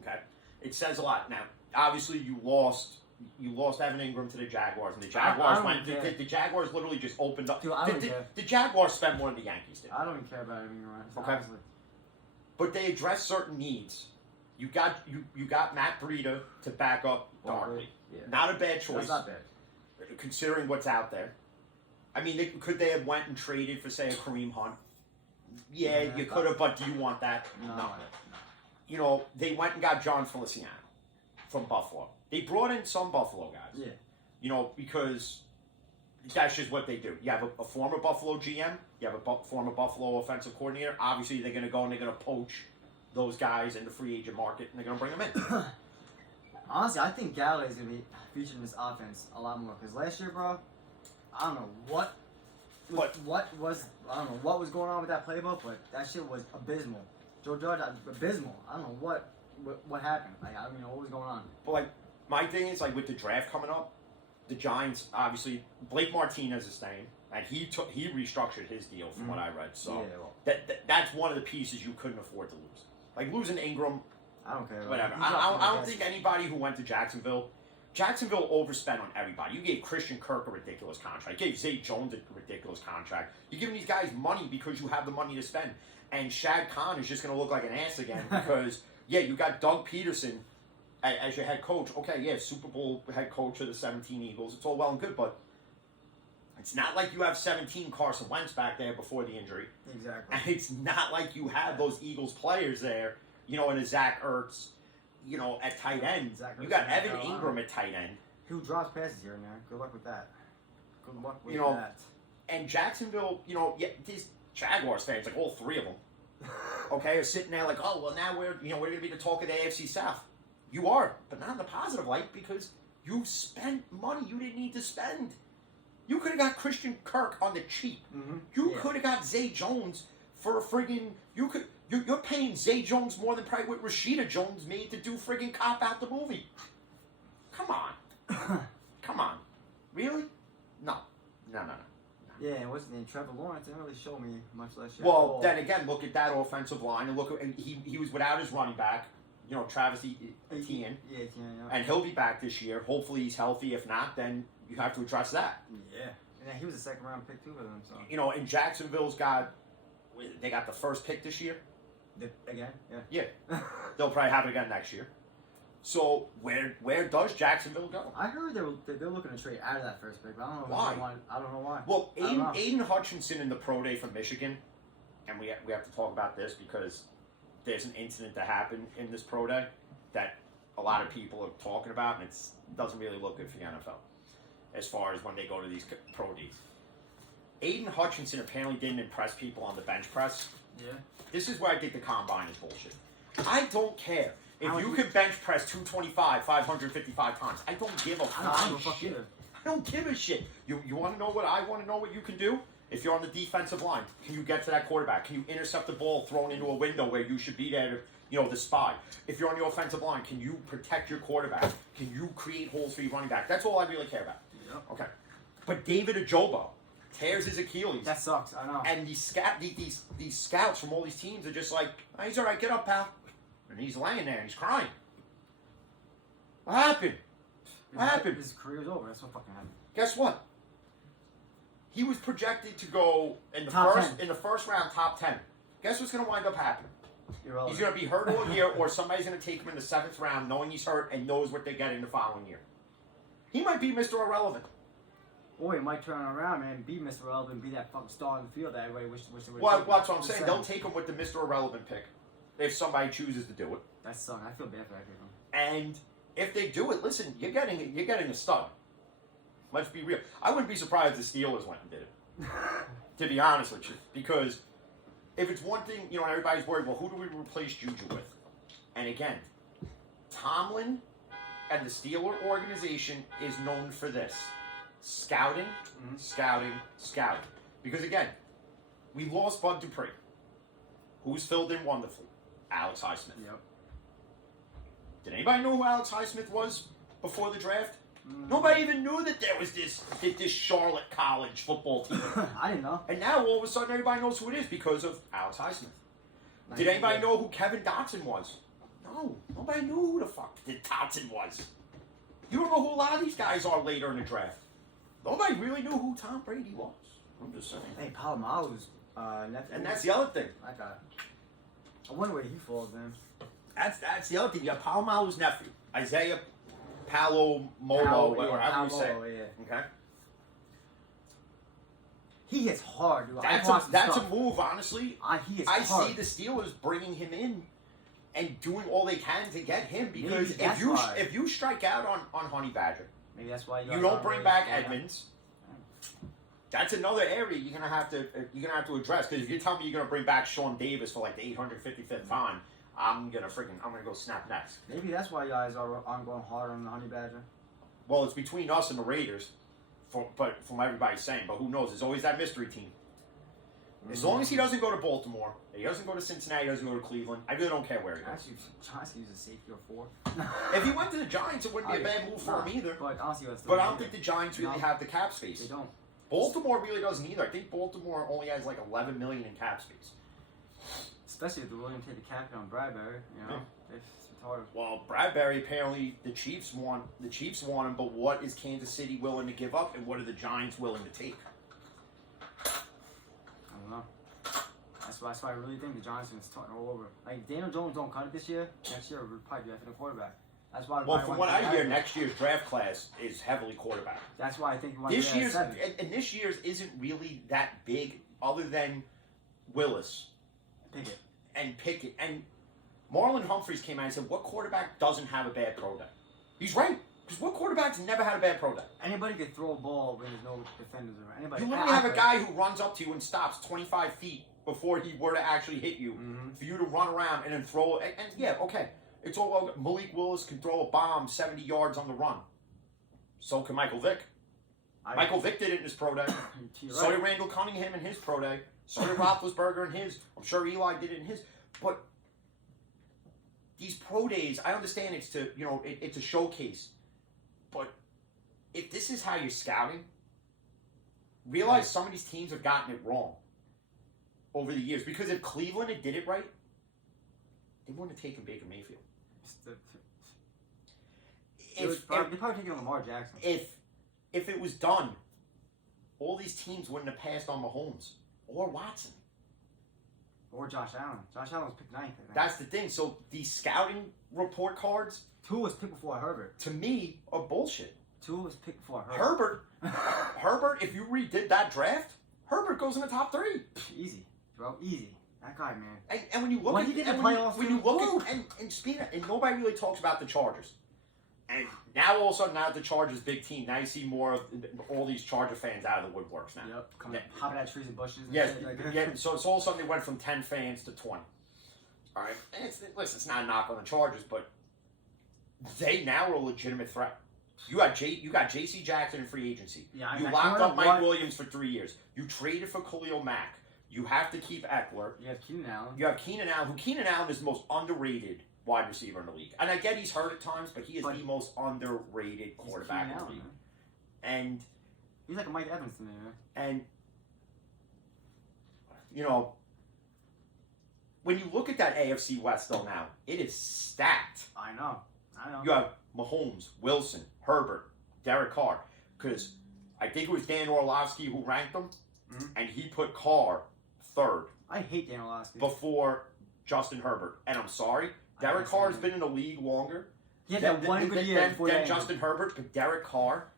Okay, it says a lot. Now, obviously, you lost Evan Ingram to the Jaguars, and the Jaguars the Jaguars literally just opened up. Dude, I don't care. The Jaguars spent more than the Yankees did. I don't even care about Evan Ingram. Okay. Honestly. But they addressed certain needs. You got Matt Breida to back up Barkley. Yeah. Not a bad choice. That's not bad. Considering what's out there. I mean, could they have went and traded for, say, a Kareem Hunt? Yeah, you could have, but do you want that? No. They went and got John Feliciano from Buffalo. They brought in some Buffalo guys. Yeah. Because that's just what they do. You have a former Buffalo GM, you have a former Buffalo offensive coordinator. Obviously, they're going to go and they're going to poach those guys in the free agent market, and they're going to bring them in. Honestly, I think Galladay's going to be featured in this offense a lot more. Because last year, bro, I don't know what was going on with that playbook, but that shit was abysmal. Joe Judge, abysmal. I don't know what happened. Like, I don't even know what was going on. But like, my thing is like with the draft coming up, the Giants obviously Blake Martinez is staying, and he restructured his deal from what I read. So Yeah, well, that's one of the pieces you couldn't afford to lose. Like losing Ingram, I don't care. whatever. He's not I don't think anybody who went to Jacksonville overspent on everybody. You gave Christian Kirk a ridiculous contract. You gave Zay Jones a ridiculous contract. You're giving these guys money because you have the money to spend. And Shad Khan is just going to look like an ass again because, yeah, you got Doug Peterson as your head coach. Okay, yeah, Super Bowl head coach of the 17 Eagles. It's all well and good, but it's not like you have 17 Carson Wentz back there before the injury. Exactly. And it's not like you have those Eagles players there, you know, in a Zach Ertz, you know, at tight end. You got Evan Ingram at tight end. Who drops passes here and there. Good luck with that. Good luck with You know, that. And Jacksonville, you know, yeah, these Jaguars fans, like all three of them, okay, are sitting there like, oh, well, now we're going to be the talk of the AFC South. You are, but not in a positive light because you spent money you didn't need to spend. You could have got Christian Kirk on the cheap. Mm-hmm. You could have got Zay Jones for a friggin' you're paying Zay Jones more than probably what Rashida Jones made to do friggin' Cop Out the movie. Come on. Come on. Really? No. Yeah, and what's his name? Trevor Lawrence didn't really show me much less. Well, then again, look at that offensive line and look at and he was without his running back, you know, Travis Etienne. Yeah, Etienne, yeah. And he'll be back this year. Hopefully he's healthy. If not, then you have to address that. Yeah. And he was a second round pick too for them, so. You know, and Jacksonville's got the first pick this year. Again? Yeah. Yeah. They'll probably have it again next year. So where does Jacksonville go? I heard they're looking to trade out of that first pick, but I don't know Why. I don't know why. Well, Aiden Hutchinson in the pro day from Michigan, and we have to talk about this because there's an incident that happened in this pro day that a lot of people are talking about, and it doesn't really look good for the NFL as far as when they go to these pro days. Aiden Hutchinson apparently didn't impress people on the bench press. Yeah. This is where I think the combine is bullshit. I don't care. If you can bench press 225, 555 times, I don't give a fuck shit. I don't give a shit. You want to know what I want to know what you can do? If you're on the defensive line, can you get to that quarterback? Can you intercept the ball thrown into a window where you should be there to, the spy? If you're on the offensive line, can you protect your quarterback? Can you create holes for your running back? That's all I really care about. Yeah. Okay. But David Ajobo tears his Achilles. That sucks, I know. And these scouts from all these teams are just like, oh, he's all right, get up, pal. And he's laying there and he's crying. What happened? His career's over. That's what fucking happened. Guess what? He was projected to go in the first round, top 10. Guess what's going to wind up happening? He's going to be hurt all year, or somebody's going to take him in the 7th round, knowing he's hurt and knows what they're getting the following year. He might be Mr. Irrelevant. Or he might turn around, man, and be Mr. Irrelevant, be that fucking star in the field that everybody wished they would. Well, that's what I'm saying. They'll take him with the Mr. Irrelevant pick if somebody chooses to do it. That's son. I feel bad for that kid. And if they do it, listen, you're getting a stud. Let's be real. I wouldn't be surprised if the Steelers went and did it. To be honest with you, because if it's one thing, everybody's worried. Well, who do we replace Juju with? And again, Tomlin and the Steeler organization is known for this: scouting, scouting. Because again, we lost Bud Dupree, who's filled in wonderfully. Alex Highsmith. Yep. Did anybody know who Alex Highsmith was before the draft? Nobody even knew that there was this Charlotte College football team. I didn't know. And now all of a sudden everybody knows who it is because of Alex Highsmith. Did anybody know who Kevin Dotson was? No. Nobody knew who the fuck Dotson was. You don't know who a lot of these guys are later in the draft. Nobody really knew who Tom Brady was. I'm just saying. Hey, Palomalu's nephew. And that's the other thing. I wonder where he falls, man. That's the other thing. You have Palomalu's nephew, Isaiah Palomolo, or however you say it. Yeah. Okay? He hits hard, dude. That's a move, honestly. He hits hard. See the Steelers bringing him in and doing all they can to get him because if you strike out on Honey Badger, maybe that's why you don't bring back Edmonds. That's another area you're gonna have to address, because if you tell me you're gonna bring back Sean Davis for like the 855th time, I'm gonna go snap necks. Maybe that's why you guys are going harder on the Honey Badger. Well, it's between us and the Raiders, but from everybody's saying. But who knows? There's always that mystery team. As long as he doesn't go to Baltimore, he doesn't go to Cincinnati, he doesn't go to Cleveland, I really don't care where he goes. Actually, Johnson uses a safety or 4. If he went to the Giants, it wouldn't be a bad move for him either. But honestly, But I don't think the Giants really have the cap space. They don't. Baltimore really doesn't either. I think Baltimore only has like 11 million in cap space. Especially if they're willing to take the cap hit on Bradbury. You know, it's hard. Well, Bradbury, apparently the Chiefs want him, but what is Kansas City willing to give up, and what are the Giants willing to take? I don't know. That's why I really think the Giants are starting all over. Like, if Daniel Jones don't cut it this year, next year we'll probably be after the quarterback. That's why. Well, from what I hear, next year's draft class is heavily quarterback. That's why I think you want This to year's and this year's isn't really that big, other than Willis Pickett. And Marlon Humphreys came out and said, "What quarterback doesn't have a bad pro day?" He's right, because what quarterback's never had a bad pro day? Anybody could throw a ball when there's no defenders around. Anybody. You literally have a guy who runs up to you and stops 25 feet before he were to actually hit you, for you to run around and then throw it. And yeah, okay. It's all well. Malik Willis can throw a bomb 70 yards on the run. So can Michael Vick. Michael Vick did it in his pro day. So did Randall Cunningham in his pro day. So did Roethlisberger in his. I'm sure Eli did it in his. But these pro days, I understand it's to, it's a showcase. But if this is how you're scouting, realize some of these teams have gotten it wrong over the years. Because if Cleveland had did it right, they wouldn't have taken Baker Mayfield. They probably taking Lamar Jackson. If it was done, all these teams wouldn't have passed on Mahomes or Watson. Or Josh Allen. Josh Allen was picked 9th, I think. That's the thing. So these scouting report cards, 2 was picked before Herbert. To me, are bullshit. 2 was picked before Herbert. Herbert, if you redid that draft, Herbert goes in the top 3. Easy, bro. Easy. That guy, man. And when you look and nobody really talks about the Chargers. And now all of a sudden, now the Chargers big team. Now you see more of all these Charger fans out of the woodworks now. Yep, hopping at trees and bushes. And yes, shit. So it's all of a sudden they went from 10 fans to 20. All right, and it's not a knock on the Chargers, but they now are a legitimate threat. You got J.C. Jackson in free agency. Yeah, you locked up Mike Williams for 3 years. You traded for Khalil Mack. You have to keep Eckler. You have Keenan Allen. Keenan Allen is the most underrated wide receiver in the league. And I get he's hurt at times, but he is the most underrated quarterback in the league. And he's like a Mike Evans to me, man. And when you look at that AFC West though now, it is stacked. I know. You have Mahomes, Wilson, Herbert, Derek Carr. Because I think it was Dan Orlovsky who ranked them, and he put Carr 3rd. I hate Dan Orlovsky. Before Justin Herbert. And I'm sorry, Derek Carr's been in the league longer. He had that one good year than Justin Herbert, but Derek Carr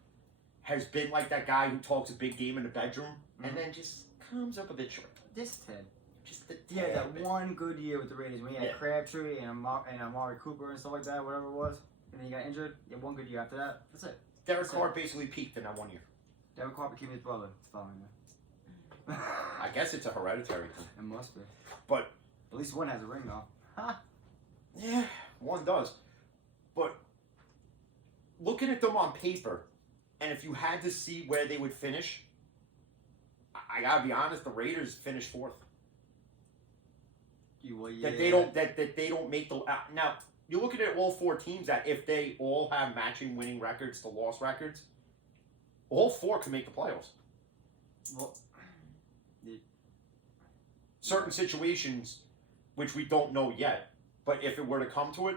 has been like that guy who talks a big game in the bedroom and then just comes up a bit short. Just Ted. Yeah, that one good year with the Raiders when he had Crabtree and Amari Cooper and stuff like that, whatever it was. And then he got injured. He had one good year after that. That's it. Derek Carr basically peaked in that 1 year. Derek Carr became his brother. It's following me. I guess it's a hereditary thing. It must be. But at least one has a ring, though. Yeah, one does. But looking at them on paper, and if you had to see where they would finish, I gotta be honest, the Raiders finished 4th. That they don't make the now. You look at it, all 4 teams that if they all have matching winning records to loss records, all 4 can make the playoffs. Well, certain situations, which we don't know yet, but if it were to come to it,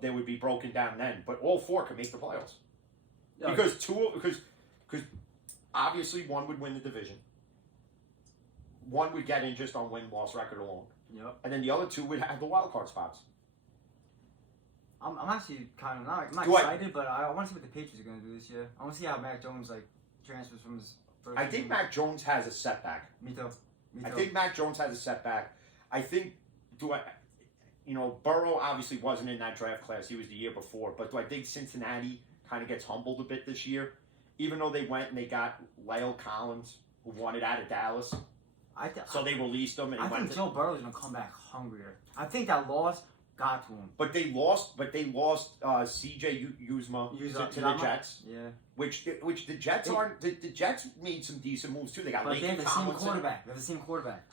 they would be broken down then. But all 4 can make the playoffs because obviously one would win the division, one would get in just on win-loss record alone, and then the other 2 would have the wild card spots. I'm actually kind of not excited, but I want to see what the Patriots are going to do this year. I want to see how Mac Jones transfers from his first. I think Mac Jones has a setback. Me too. I think Mac Jones has a setback. I think Burrow obviously wasn't in that draft class. He was the year before. But do I think Cincinnati kind of gets humbled a bit this year? Even though they went and they got La'el Collins who wanted out of Dallas. So they released him, and I he went. think Joe Burrow's gonna come back hungrier. I think that loss got to him. But they lost. C.J. Uzomah to the Jets. Yeah. Which the Jets aren't. The Jets made some decent moves too. They got But they have Laken the same Tomlinson. quarterback. They have the same quarterback.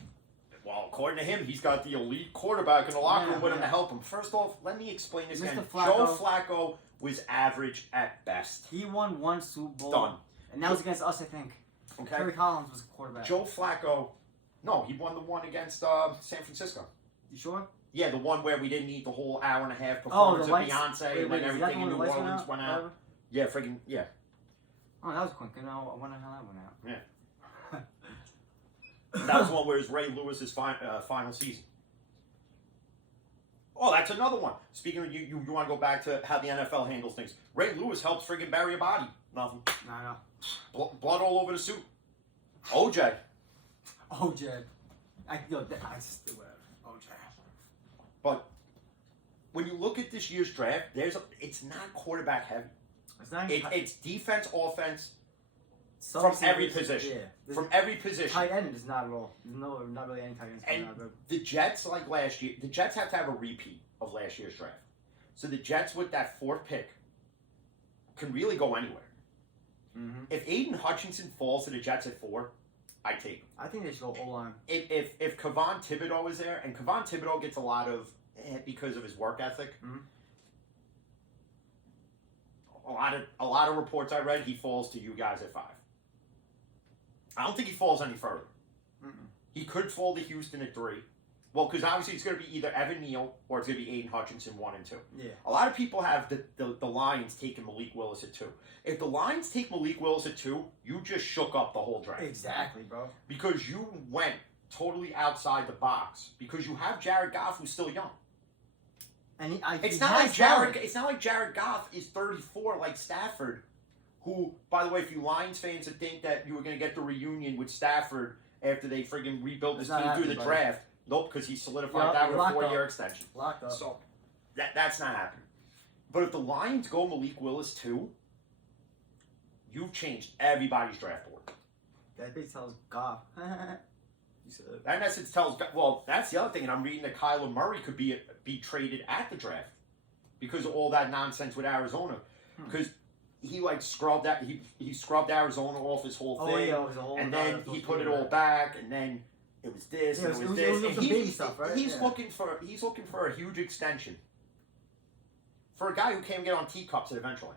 Well, according to him, he's got the elite quarterback in the locker room Yeah, with him yeah. to help him. First off, let me explain this Mr. again. Flacco. Joe Flacco was average at best. He won one Super Bowl. Done. And that was against us, I think. Okay. Terry Collins was a quarterback. Joe Flacco. No, he won the one against San Francisco. You sure? Yeah, the one where we didn't need the whole hour and a half Oh, performance the of lights. Beyonce Wait, and wait, then is that everything the in one New the lights Orleans went out. Whatever? Yeah, friggin' yeah. Oh, that was quick. You know, I wonder how that went out. Yeah. That was one where it was Ray Lewis's final season. Oh, that's another one. Speaking of, you want to go back to how the NFL handles things. Ray Lewis helps friggin' bury a body. Nothing. I know. Blood all over the suit. OJ. OJ. I still whatever. OJ. But when you look at this year's draft, it's not quarterback heavy. It's not. It's defense, offense, Some from receivers, every position. Yeah. From every position. Tight end is not at all. No, not really any tight ends. And coming out, the Jets, like last year, the Jets have to have a repeat of last year's draft. So the Jets, with that fourth pick, can really go anywhere. Mm-hmm. If Aiden Hutchinson falls to the Jets at 4, I take him. I think they should go O-line. If Kevon Thibodeau is there, and Kevon Thibodeau gets a lot of, because of his work ethic, Mhm. a lot of reports I read, he falls to you guys at 5. I don't think he falls any further. Mm-mm. He could fall to Houston at 3. Well, because obviously it's going to be either Evan Neal or it's going to be Aiden Hutchinson 1 and 2. Yeah. A lot of people have the Lions taking Malik Willis at 2. If the Lions take Malik Willis at 2, you just shook up the whole draft. Exactly, bro. Because you went totally outside the box. Because you have Jared Goff, who's still young. And It's not like Jared Goff is 34 like Stafford, who, by the way, if you Lions fans that think that you were going to get the reunion with Stafford after they friggin' rebuilt this It's team not through the happening, buddy. draft, nope, because he solidified Yep, that with a locked 4-year up. extension. Locked up. So that's not happening. But if the Lions go Malik Willis too, you've changed everybody's draft board. That big tells Goff. You said it. That in essence tells, well, that's the other thing, and I'm reading that Kyler Murray could be traded at the draft because of all that nonsense with Arizona. Because he like scrubbed that he scrubbed Arizona off his whole thing, Yeah, it was a whole and nother then he supposed put to it be all right. back, and then it was this, Yeah, and it was it this, was and the baby stuff, right? he's Yeah. looking for a huge extension for a guy who can't get on teacups eventually.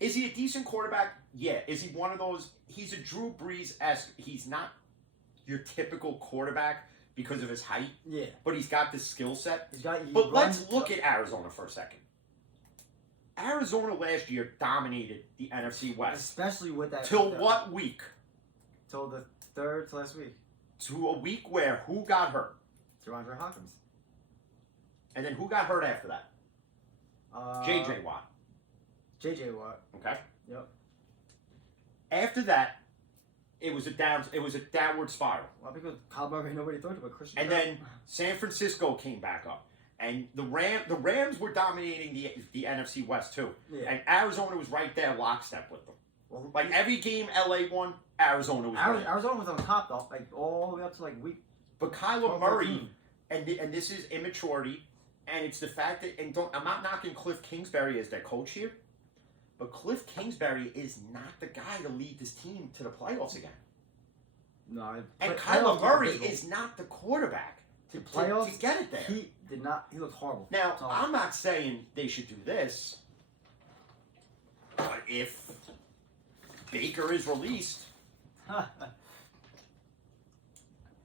Is he a decent quarterback? Yeah. Is he one of those? He's a Drew Brees-esque. He's not your typical quarterback because of his height, Yeah. but he's got the skill set. He But let's runs- look at Arizona for a second. Arizona last year dominated the NFC West. Especially with that. Till what week? Till the third to last week. To a week where who got hurt? DeAndre Hopkins. And then who got hurt after that? J.J. Watt. J.J. Watt. Okay? Yep. After that, it was a downward spiral. Well, because Kyle Murray, nobody thought about Christian. And Kirk. then San Francisco came back up. And the Rams were dominating the NFC West too. Yeah. And Arizona was right there lockstep with them. Well, Like every game LA won, Arizona was winning. Arizona was on top though, like all the way up to like week. But Kyler 12, Murray, 13. and this is immaturity, and it's the fact that, I'm not knocking Cliff Kingsbury as their coach here, but Cliff Kingsbury is not the guy to lead this team to the playoffs again. No. And playoffs Kyler was Murray abysmal. is not the quarterback to Playoffs, get it there. He did not. He looked horrible. Now, So- I'm not saying they should do this, but if Baker is released,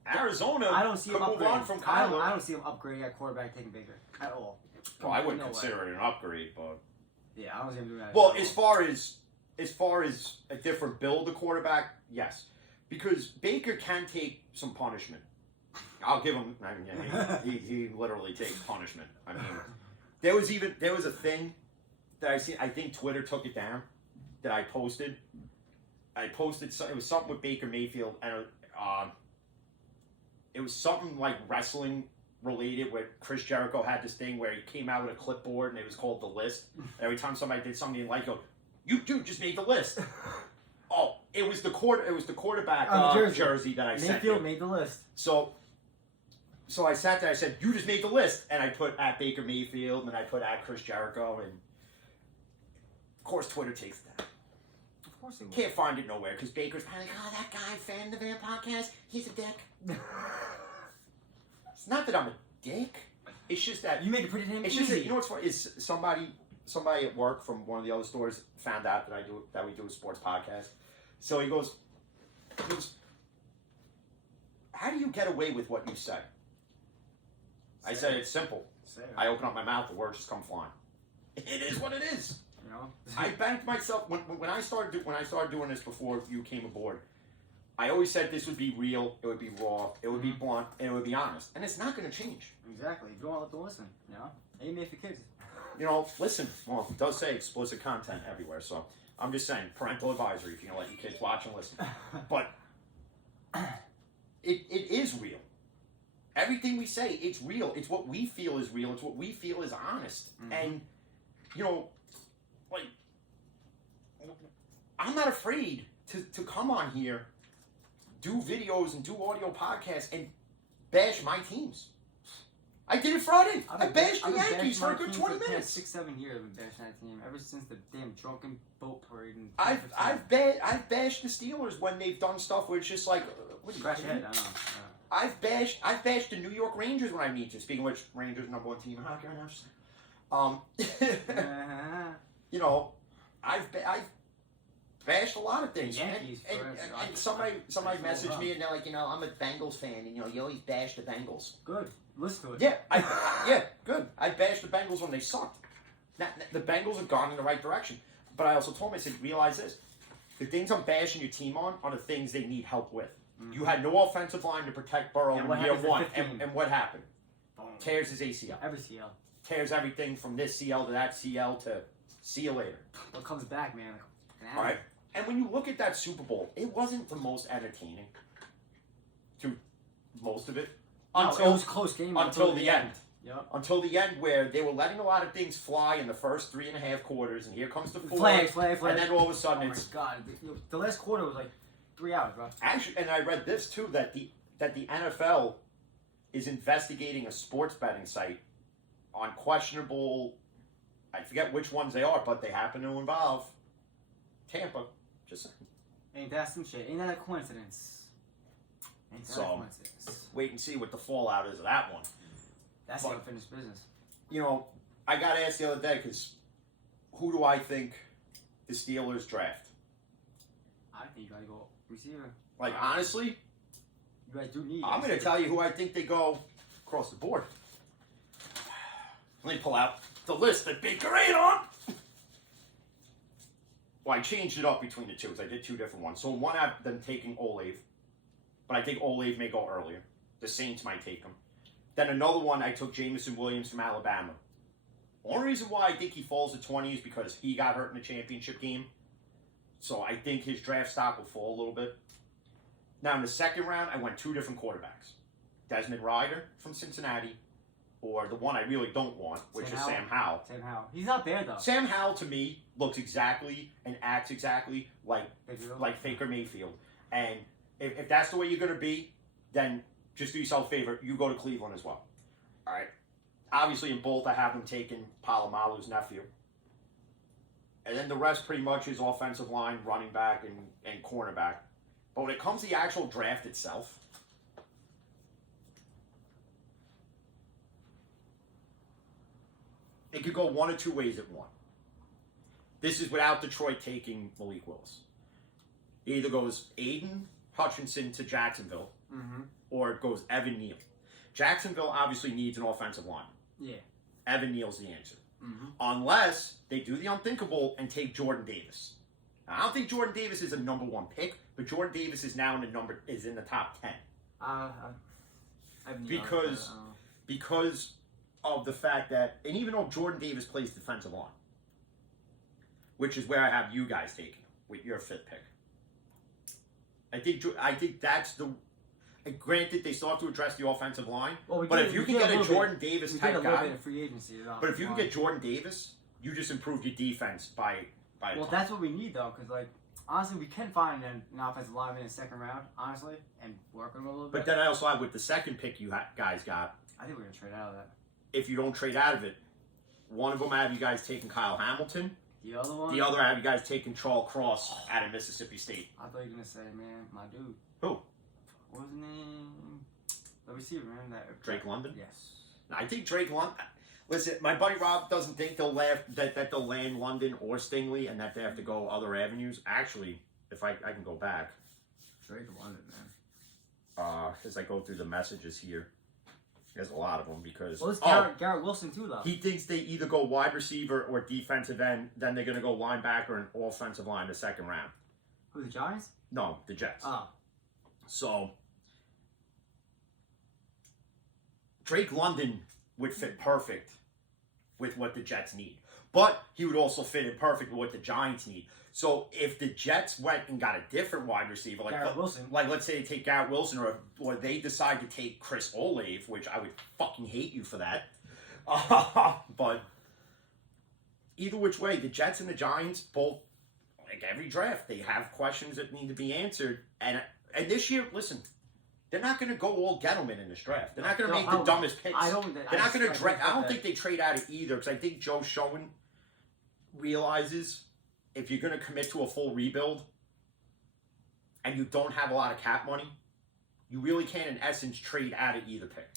Arizona I don't see could him move upgrading. on from I Kyler. don't see him upgrading at quarterback taking Baker at all. Well, I wouldn't No way. consider it an upgrade, but Yeah, I don't see him doing that. well, at as all. far as a different build of quarterback, yes, because Baker can take some punishment. I'll give him. I mean, he literally takes punishment. I mean, there was a thing that I see. I think Twitter took it down that I posted. It was something with Baker Mayfield, and it was something like wrestling related, where Chris Jericho had this thing where he came out with a clipboard and it was called The List. Every time somebody did something he didn't like, go, "You dude just made the list." Oh, It was the quarterback jersey that I sent Mayfield you. made the list. So I sat there. I said, "You just made the list," and I put at Baker Mayfield, and I put at Chris Jericho, and of course Twitter takes that. Of course it was. Can't find it nowhere because Baker's probably like, "Oh, that guy, fan of the Van podcast, he's a dick." It's not that I'm a dick. It's just that You made it pretty damn it's easy. just that, you know what's funny is somebody at work from one of the other stores found out that we do a sports podcast. So he goes, "How do you get away with what you say?" I said, "It's simple. I open up my mouth, the words just come flying. It is what it is." You know? I banked myself when I started doing this before you came aboard. I always said this would be real, it would be raw, it would be blunt, and it would be honest, and it's not going to change. Exactly. You don't want to listen. You know? Ain't made for kids. You know, listen. Well, it does say explicit content everywhere, so I'm just saying parental advisory if you're going to let your kids watch and listen. But it is real. Everything we say, it's real. It's what we feel is real. It's what we feel is honest. And, you know, like, I'm not afraid to come on here, do videos and do audio podcasts and bash my teams. I did it Friday. I bashed the Yankees for a good 20 minutes. 6-7 years I've been bashing that team. Ever since the damn drunken boat parade. And I've bashed the Steelers when they've done stuff where it's just like, what are you Scratch your kidding head, me? I know. I've bashed the New York Rangers when I need to. Speaking of which, Rangers #1 team in hockey right now. You know, I've bashed a lot of things. Yankees and somebody messaged me and they're like, you know, I'm a Bengals fan and you know, you always bash the Bengals. Good. Listen to it. Yeah, good. I bashed the Bengals when they sucked. Now, the Bengals have gone in the right direction. But I also told them, I said, realize this. The things I'm bashing your team on are the things they need help with. You had no offensive line to protect Burrow in year one. And what happened? Boom. Tears his ACL. Every CL. Tears everything from this CL to that CL to see you later. What comes back, man? All right? And when you look at that Super Bowl, it wasn't the most entertaining to most of it. No, it was a close game until the end. Yep. Until the end, where they were letting a lot of things fly in the first 3.5 quarters, and here comes the fourth. Flag. And then all of a sudden, Oh my God. The last quarter was like 3 hours, bro. Actually, and I read this too, that the NFL is investigating a sports betting site on questionable, I forget which ones they are, but they happen to involve Tampa. Just saying. Ain't that some shit? Ain't that a coincidence? Ain't that a coincidence? Wait and see what the fallout is of that one. That's the unfinished business. You know, I got asked the other day, because who do I think the Steelers draft? I think you gotta go receiver. Like, honestly, you guys do need. I'm going to tell you who I think they go across the board. Let me pull out the list that Baker ate on. Well, I changed it up between the two because I did two different ones. So one, I've been taking Olave, but I think Olave may go earlier. The Saints might take him. Then another one, I took Jameson Williams from Alabama. Only reason why I think he falls to 20 is because he got hurt in the championship game. So I think his draft stock will fall a little bit. Now, in the second round, I went two different quarterbacks. Desmond Ridder from Cincinnati, or the one I really don't want, which is Sam Howell. Sam Howell. He's not there, though. Sam Howell, to me, looks exactly and acts exactly like Baker Mayfield. And if that's the way you're going to be, then just do yourself a favor. You go to Cleveland as well. All right? Obviously, in both, I have them taking Palomalu's nephew. And then the rest pretty much is offensive line, running back, and cornerback. But when it comes to the actual draft itself, it could go one or two ways at one. This is without Detroit taking Malik Willis. It either goes Aiden Hutchinson to Jacksonville, or it goes Evan Neal. Jacksonville obviously needs an offensive line. Yeah. Evan Neal's the answer. Unless they do the unthinkable and take Jordan Davis. Now, I don't think Jordan Davis is a number one pick, but Jordan Davis is now in the top 10. Because of the fact that, and even though Jordan Davis plays defensive line, which is where I have you guys taking with your fifth pick. I think that's the. Granted, they still have to address the offensive line, but if you can get a Jordan Davis type guy, free agency. But if you can get Jordan Davis, you just improved your defense by. Well, that's what we need though, because like honestly, we can find an offensive lineman in the second round, honestly, and work on him a little bit. But then I also have with the second pick you guys got, I think we're gonna trade out of that. if you don't trade out of it, one of them I have you guys taking Kyle Hamilton. The other one? The other I have you guys taking Charles Cross out of Mississippi State. I thought you were gonna say, man, my dude. Who? What was his name? The receiver, man. Drake London? Yes. I think Drake London. Listen, my buddy Rob doesn't think they'll they'll land London or Stingley and that they have to go other avenues. Actually, if I can go back. Drake London, man. As I go through the messages here, there's a lot of them because Well, it's Garrett Wilson too, though. he thinks they either go wide receiver or defensive end, then they're going to go linebacker and offensive line the second round. Who, the Giants? No, the Jets. Oh. So Drake London would fit perfect with what the Jets need. But he would also fit in perfect with what the Giants need. So if the Jets went and got a different wide receiver, like Garrett Wilson. like let's say they take Garrett Wilson, or they decide to take Chris Olave, which I would fucking hate you for that. But either which way, the Jets and the Giants both, like every draft, they have questions that need to be answered. And this year, listen, they're not going to go all Gettleman in this draft. They're not going to make the dumbest picks. I don't. They're not going to trade. I don't think they trade out of either because I think Joe Schoen realizes if you're going to commit to a full rebuild and you don't have a lot of cap money, you really can't, in essence, trade out of either pick.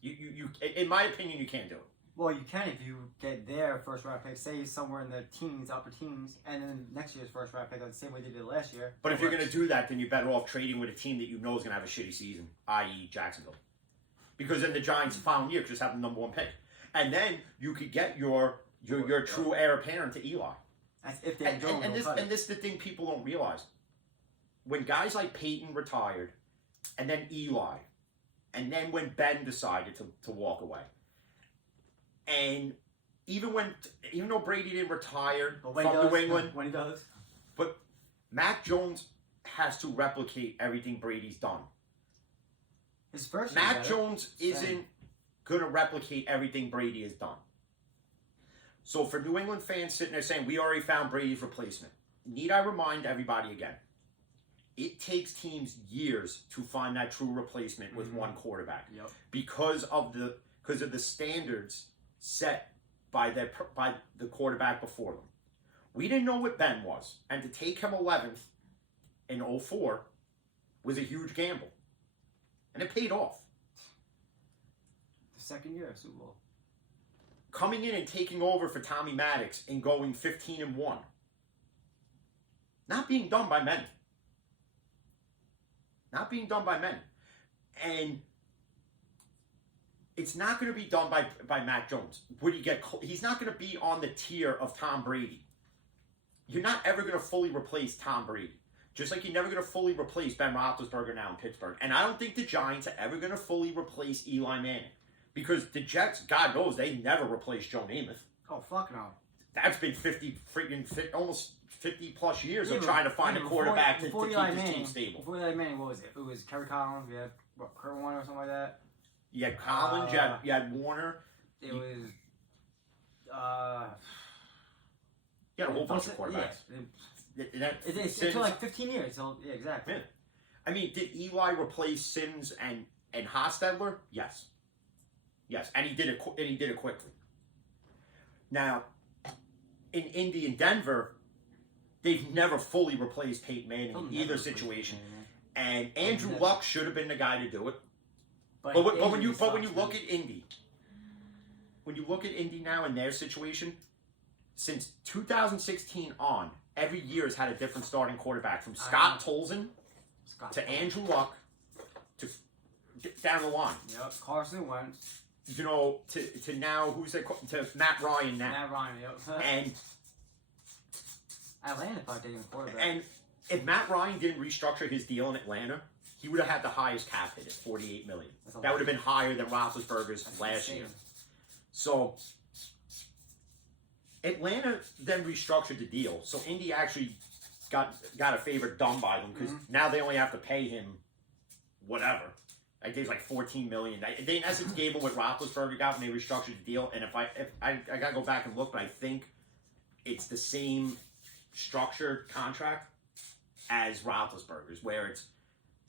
You in my opinion, you can't do it. Well, you can if you get their first round pick, say somewhere in the teens, upper teens, and then next year's first round pick, the same way they did last year. But if you're going to do that, then you're better off trading with a team that you know is going to have a shitty season, i.e. Jacksonville. Because then the Giants' following year just have the number one pick. And then you could get your true heir apparent to Eli. As if they're doing And this is the thing people don't realize. When guys like Peyton retired, and then Eli, and then when Ben decided to walk away, and even though Brady didn't retire from New England, when he does, but Mac Jones has to replicate everything Brady's done. his first Mac Jones isn't going to replicate everything Brady has done. So for New England fans sitting there saying, we already found Brady's replacement, need I remind everybody again, it takes teams years to find that true replacement with one quarterback. Yep. Because of the standards set by the quarterback before them. We didn't know what Ben was, and to take him 11th in 2004 was a huge gamble. And it paid off. The second year of Super Bowl. Coming in and taking over for Tommy Maddox and going 15-1. Not being done by many. Not being done by many. And it's not going to be done by Mac Jones. He's not going to be on the tier of Tom Brady. You're not ever going to fully replace Tom Brady. Just like you're never going to fully replace Ben Roethlisberger now in Pittsburgh. And I don't think the Giants are ever going to fully replace Eli Manning. Because the Jets, God knows, they never replaced Joe Namath. Oh, fuck no. That's been almost 50 plus years of trying to find a quarterback to keep this team stable. Before Eli Manning, what was it? It was Kerry Collins, we had Kurt Warner or something like that. You had Collins, you had Warner. It was... You had a whole bunch of quarterbacks. Yeah. It took like 15 years. So, yeah, exactly. Yeah. I mean, did Eli replace Sims and Hostetler? Yes. Yes, and he did it quickly. Now, in Indy and Denver, they've never fully replaced Peyton Manning in either situation. And Andrew Luck should have been the guy to do it. But when you look at Indy, now in their situation, since 2016 on, every year has had a different starting quarterback, from Scott Tolzien to Andrew Luck to down the line. Yep, Carson Wentz. You know, to now, to Matt Ryan now. Matt Ryan, yep. And Atlanta probably taking a quarterback. And if Matt Ryan didn't restructure his deal in Atlanta, he would have had the highest cap hit at $48 million. That would have been higher than Roethlisberger's last year. So Atlanta then restructured the deal. So Indy actually got a favor done by them because now they only have to pay him whatever. I think it's like $14 million. They in essence gave him what Roethlisberger got when they restructured the deal. And if I gotta go back and look, but I think it's the same structured contract as Roethlisberger's, where it's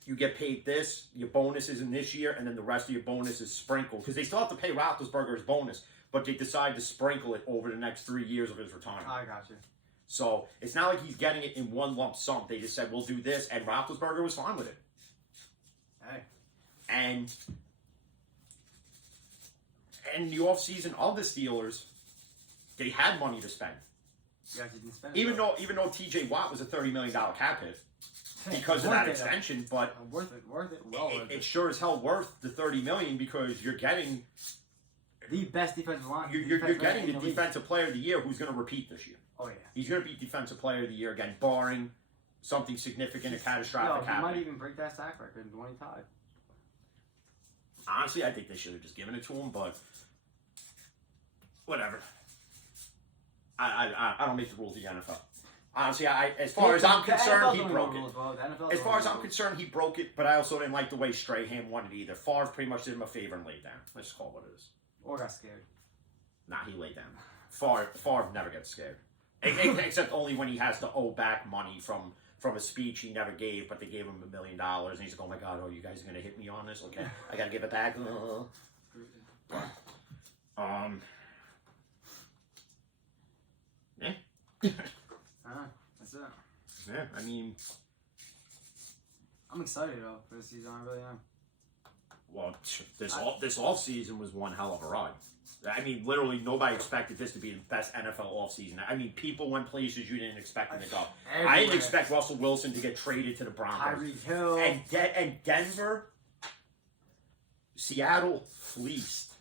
you get paid this, your bonus is in this year, and then the rest of your bonus is sprinkled. Because they still have to pay Roethlisberger his bonus, but they decide to sprinkle it over the next 3 years of his retirement. I got you. So it's not like he's getting it in one lump sum. They just said, we'll do this, and Roethlisberger was fine with it. Hey. And in the offseason of the Steelers, they had money to spend. You guys didn't spend it. Even though TJ Watt was a $30 million cap hit because of Worth that it, extension, but worth it, well worth it's sure as hell worth the $30 million because you're getting the best defensive line. you're getting the defensive player of the year who's going to repeat this year. Oh yeah. He's going to be defensive player of the year again, barring something significant and catastrophic He might happening. even break that sack record when he tied. Honestly, I think they should have just given it to him, but whatever. I don't make the rules of the NFL. Honestly, as far as I'm concerned, he broke it. As far as I'm concerned, he broke it, but I also didn't like the way Strahan won it either. Favre pretty much did him a favor and laid down. Let's just call it what it is. Or got scared. Nah, he laid down. Favre never gets scared. Except only when he has to owe back money from a speech he never gave, but they gave him $1 million, and he's like, "Oh my God, you guys are gonna hit me on this? Okay, I gotta give it back." Yeah. That's it. Yeah, I mean, I'm excited though for the season. I really am. well, this off season was one hell of a ride. I mean, literally nobody expected this to be the best NFL offseason. I mean, people went places you didn't expect them to go. Everywhere. I didn't expect Russell Wilson to get traded to the Broncos. Tyreek Hill. And Denver, Seattle fleeced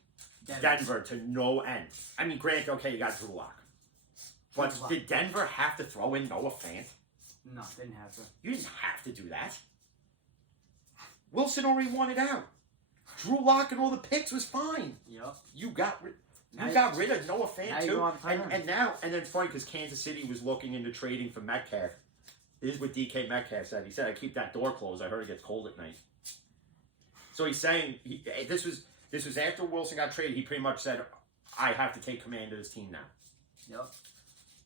Denver to no end. I mean, granted, okay, you got Drew Lock. But did Denver have to throw in Noah Fant? No, didn't have to. You didn't have to do that. Wilson already wanted out. Drew Lock and all the picks was fine. Yep. You got rid of Noah Fant too. And then it's funny because Kansas City was looking into trading for Metcalf. This is what DK Metcalf said. He said, "I keep that door closed. I heard it gets cold at night." So he's saying this was after Wilson got traded. He pretty much said, "I have to take command of this team now." Yep.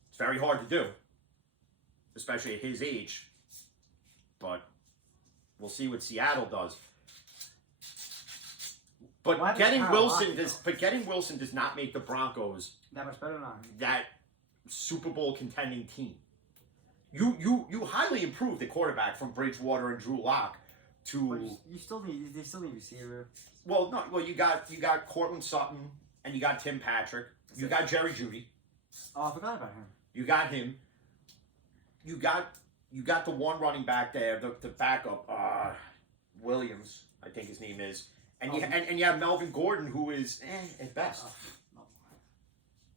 It's very hard to do, especially at his age. But we'll see what Seattle does. But getting Wilson does not make the Broncos that much better now. That Super Bowl contending team. You highly improved the quarterback from Bridgewater and Drew Lock to. They still need receiver. Well, no. Well, you got Cortland Sutton and you got Tim Patrick. You got Jerry Jeudy. Oh, I forgot about him. You got him. You got the one running back there, the backup, Williams, I think his name is. And you have Melvin Gordon, who is at best.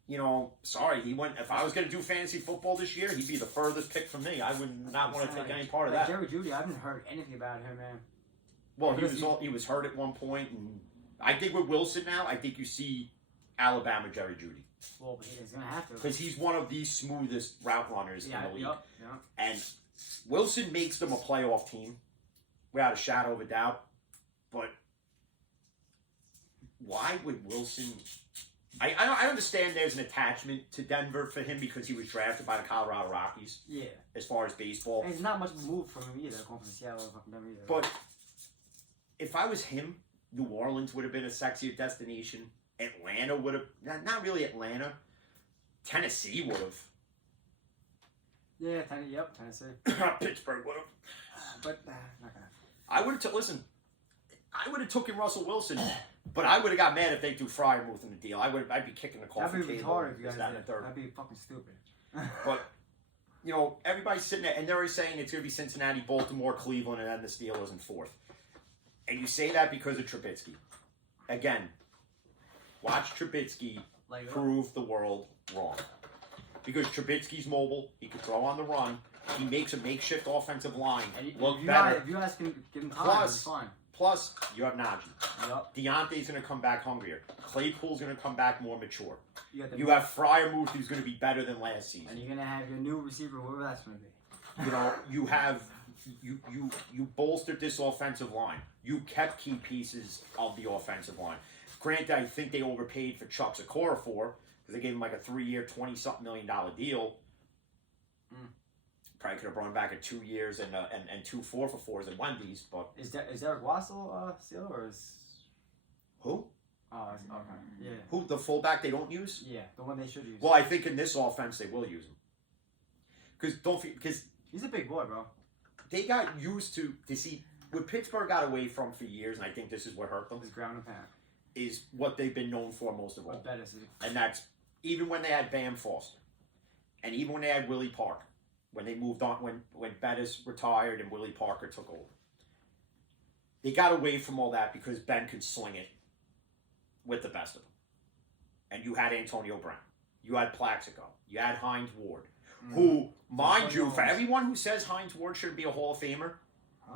You know, sorry, he went. If I was going to do fantasy football this year, he'd be the furthest pick from me. I would not want to take any part of that. Jerry Jeudy, I haven't heard anything about him, man. Well, he was hurt at one point, and I think with Wilson now, I think you see Alabama Jerry Jeudy. Well, but he's going to have to. Because he's one of the smoothest route runners in the league. Yep. And Wilson makes them a playoff team, without a shadow of a doubt. But why would Wilson... I understand there's an attachment to Denver for him because he was drafted by the Colorado Rockies. Yeah. As far as baseball. And it's not much of a move from him either, going from Seattle to fucking Denver either. But if I was him, New Orleans would have been a sexier destination. Atlanta would have... Not really Atlanta. Tennessee would have. Yeah, Tennessee. Pittsburgh would have. But, not gonna. I would have... Listen, I would have taken Russell Wilson... But I would have got mad if they threw Freiermuth in the deal. I'd be kicking the coffee table. That'd be retarded if you guys that did. That'd be fucking stupid. But, you know, everybody's sitting there, and they're already saying it's going to be Cincinnati, Baltimore, Cleveland, and then the Steelers in fourth. And you say that because of Trubisky. Again, watch Trubisky prove the world wrong. Because Trubisky's mobile, he can throw on the run, he makes a makeshift offensive line look better. If you guys can give him time, it's fine. Plus, you have Najee. Yep. Deontay's going to come back hungrier. Claypool's going to come back more mature. You have Freiermuth, who's going to be better than last season. And you're going to have your new receiver, whoever that's going to be. You know, you have you bolstered this offensive line. You kept key pieces of the offensive line. Granted, I think they overpaid for Chuck Okorafor because they gave him like a 3-year, $20-something million deal. Probably could have brought him back in 2 years and 2 4-for-4s at Wendy's, but Is Derek Wassel still, or is... who? Oh, okay. Yeah. Who, the fullback they don't use? Yeah, the one they should use. Well, I think in this offense they will use him. Because He's a big boy, bro. they got used to see what Pittsburgh got away from for years, and I think this is what hurt them, His ground and pound. is what they've been known for most of all. What Bettis is. And that's even when they had Bam Foster, and even when they had Willie Parker, when they moved on, when Bettis retired and Willie Parker took over. They got away from all that because Ben could sling it with the best of them. And you had Antonio Brown. You had Plaxico. You had Hines Ward. Who, mind you, for everyone who says Hines Ward shouldn't be a Hall of Famer,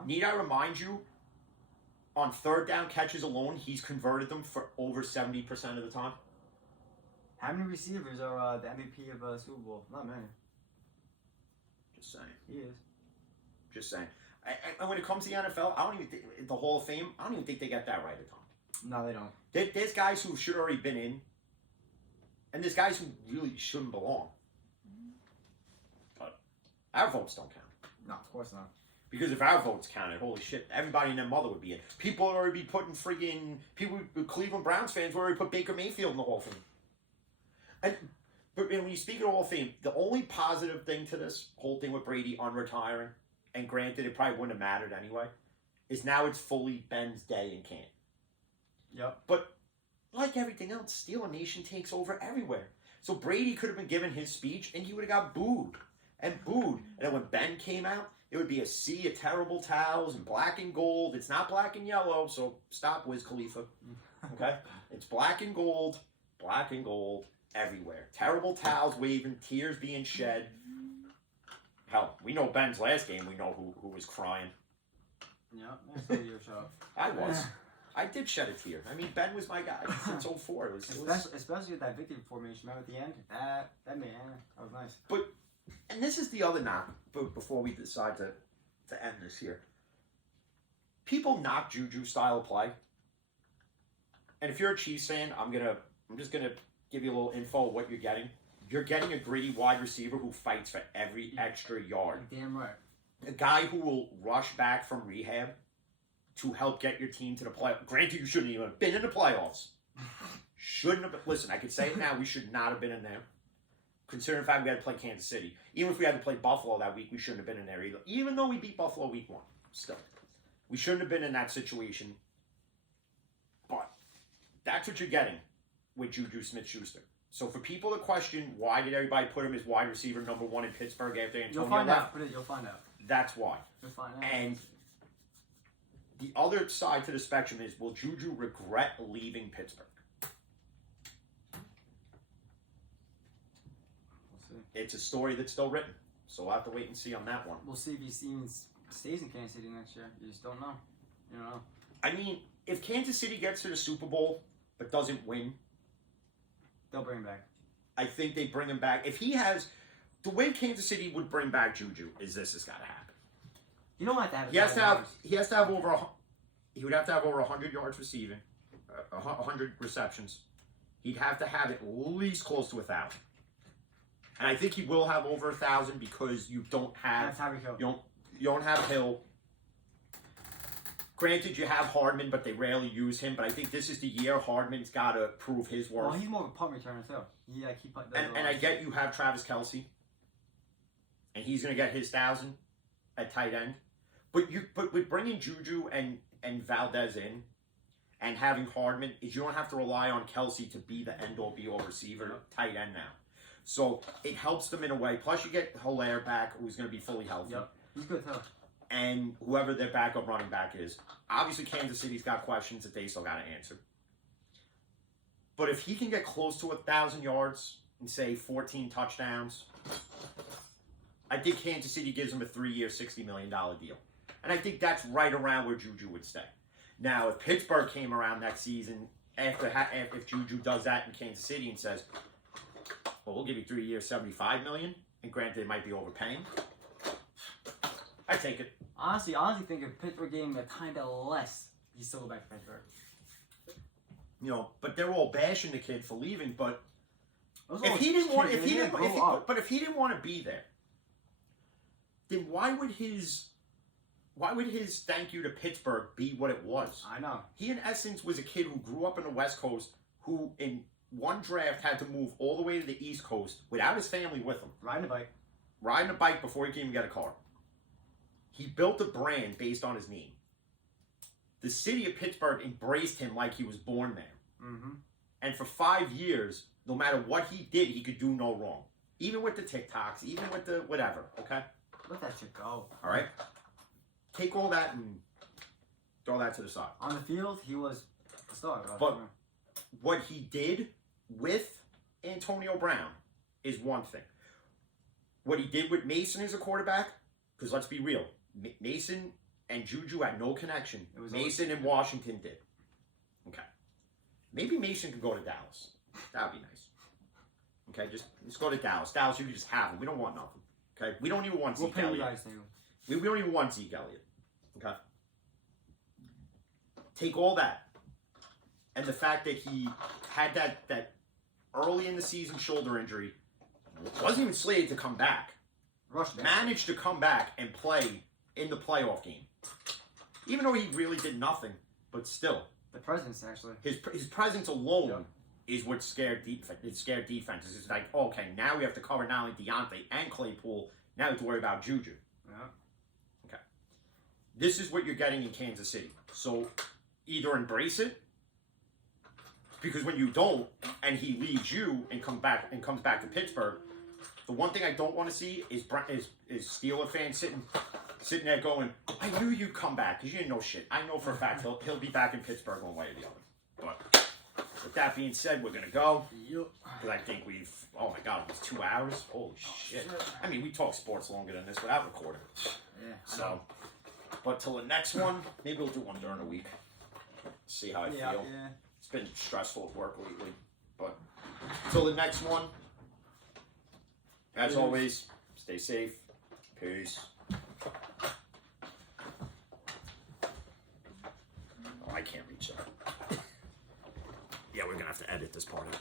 need I remind you, on third down catches alone, he's converted them for over 70% of the time. How many receivers are the MVP of Super Bowl? Not many. Just saying. He is. Just saying. And when it comes to the NFL, I don't even think the Hall of Fame. I don't even think they get that right at times. No, they don't. There's guys who should already been in, and there's guys who really shouldn't belong. But our votes don't count. No, of course not. Because if our votes counted, holy shit, everybody and their mother would be in. People would already be putting friggin' Cleveland Browns fans would already put Baker Mayfield in the Hall of Fame. But when you speak of the Hall of Fame, the only positive thing to this whole thing with Brady unretiring, and granted it probably wouldn't have mattered anyway, is now it's fully Ben's day in Canton. Yep. But like everything else, Steeler Nation takes over everywhere. So Brady could have been given his speech and he would have got booed and booed. And then when Ben came out, it would be a sea of terrible towels and black and gold. It's not black and yellow, so stop, Wiz Khalifa. Okay? It's black and gold everywhere. Terrible towels waving, tears being shed. Hell, we know Ben's last game, we know who was crying. Yeah, that's your show. I was. I did shed a tear. I mean, Ben was my guy since 04. It was Especially with that victory formation, remember at the end? That was nice. But, and this is the other knock, before we decide to end this here. People knock Juju style of play. And if you're a Chiefs fan, I'm just gonna give you a little info of what you're getting. You're getting a gritty wide receiver who fights for every extra yard. Damn right. A guy who will rush back from rehab to help get your team to the playoffs. Granted, you shouldn't even have been in the playoffs. Shouldn't have been. Listen, I can say it now. We should not have been in there. Considering the fact we had to play Kansas City. Even if we had to play Buffalo that week, we shouldn't have been in there either. Even though we beat Buffalo week 1. Still. We shouldn't have been in that situation. But that's what you're getting with Juju Smith-Schuster. So for people to question why did everybody put him as wide receiver number 1 in Pittsburgh after Antonio You'll find left, out. You'll find out. that's why. You'll find out. And the other side to the spectrum is, will Juju regret leaving Pittsburgh? We'll see. It's a story that's still written. So we'll have to wait and see on that one. We'll see if he even stays in Kansas City next year. You just don't know. You don't know. I mean, if Kansas City gets to the Super Bowl but doesn't win, They'll bring him back. I think they bring him back. If he has, the way Kansas City would bring back Juju is this has got to happen. You don't have to have. He has to have over. He would have to have over 100 yards receiving, 100 receptions. He'd have to have at least close to 1,000. And I think he will have over 1,000 because you don't have. Tyreek Hill. You don't have Hill. Granted, you have Hardman, but they rarely use him. But I think this is the year Hardman's got to prove his worth. Well, he's more of a punt returner too. He keep and I get you have Travis Kelce, and he's going to get his 1,000 at tight end. But with bringing Juju and Valdez in, and having Hardman, is you don't have to rely on Kelce to be the end-all be-all receiver, tight end now. So it helps them in a way. Plus, you get Hilaire back, who's going to be fully healthy. Yep, he's good too. And whoever their backup running back is. Obviously, Kansas City's got questions that they still got to answer. But if he can get close to 1,000 yards and say 14 touchdowns, I think Kansas City gives him a 3-year, $60 million deal. And I think that's right around where Juju would stay. Now, if Pittsburgh came around next season, if Juju does that in Kansas City and says, well, we'll give you 3 years, $75 million, and granted, they might be overpaying, I take it. Honestly, think if Pittsburgh gave him a kind of less, he'd still go back to Pittsburgh. You know, but they're all bashing the kid for leaving. But Those if are he didn't want, kids, if he they didn't, grow if he, up. but if he didn't want to be there, then why would his thank you to Pittsburgh be what it was? I know. He, in essence, was a kid who grew up in the West Coast, who in one draft had to move all the way to the East Coast without his family with him. Riding a bike before he could even get a car. He built a brand based on his name. The city of Pittsburgh embraced him like he was born there. Mm-hmm. And for 5 years, no matter what he did, he could do no wrong. Even with the TikToks, even with the whatever, okay? Let that shit go. All right? Take all that and throw that to the side. On the field, he was a star. But what he did with Antonio Brown is one thing. What he did with Mason as a quarterback, because let's be real, Mason and Juju had no connection. Mason and Washington did. Okay. Maybe Mason can go to Dallas. That would be nice. Okay, just go to Dallas. Dallas, you can just have him. We don't want nothing. Okay? We don't even want Zeke Elliott. We'll pay you guys too. We don't even want Zeke Elliott. Okay? Take all that. And the fact that he had that early in the season shoulder injury, wasn't even slated to come back. Managed to come back and play in the playoff game. Even though he really did nothing, but still. The presence, actually. His presence alone is what scared defenses. It's like, okay, now we have to cover not only Deontay and Claypool, now we have to worry about Juju. Yeah. Okay. This is what you're getting in Kansas City. So either embrace it, because when you don't, and he leaves you and comes back to Pittsburgh, the one thing I don't want to see is Steeler fans sitting there going, I knew you'd come back because you didn't know shit. I know for a fact he'll be back in Pittsburgh one way or the other. But with that being said, we're going to go. Because I think oh my God, it was 2 hours? Holy shit. I mean, we talk sports longer than this without recording. Yeah, So, but till the next one, maybe we'll do one during the week. See how I feel. Yeah. It's been stressful at work lately. But till the next one, as always, stay safe. Peace. Oh, I can't reach that. Yeah, we're going to have to edit this part out.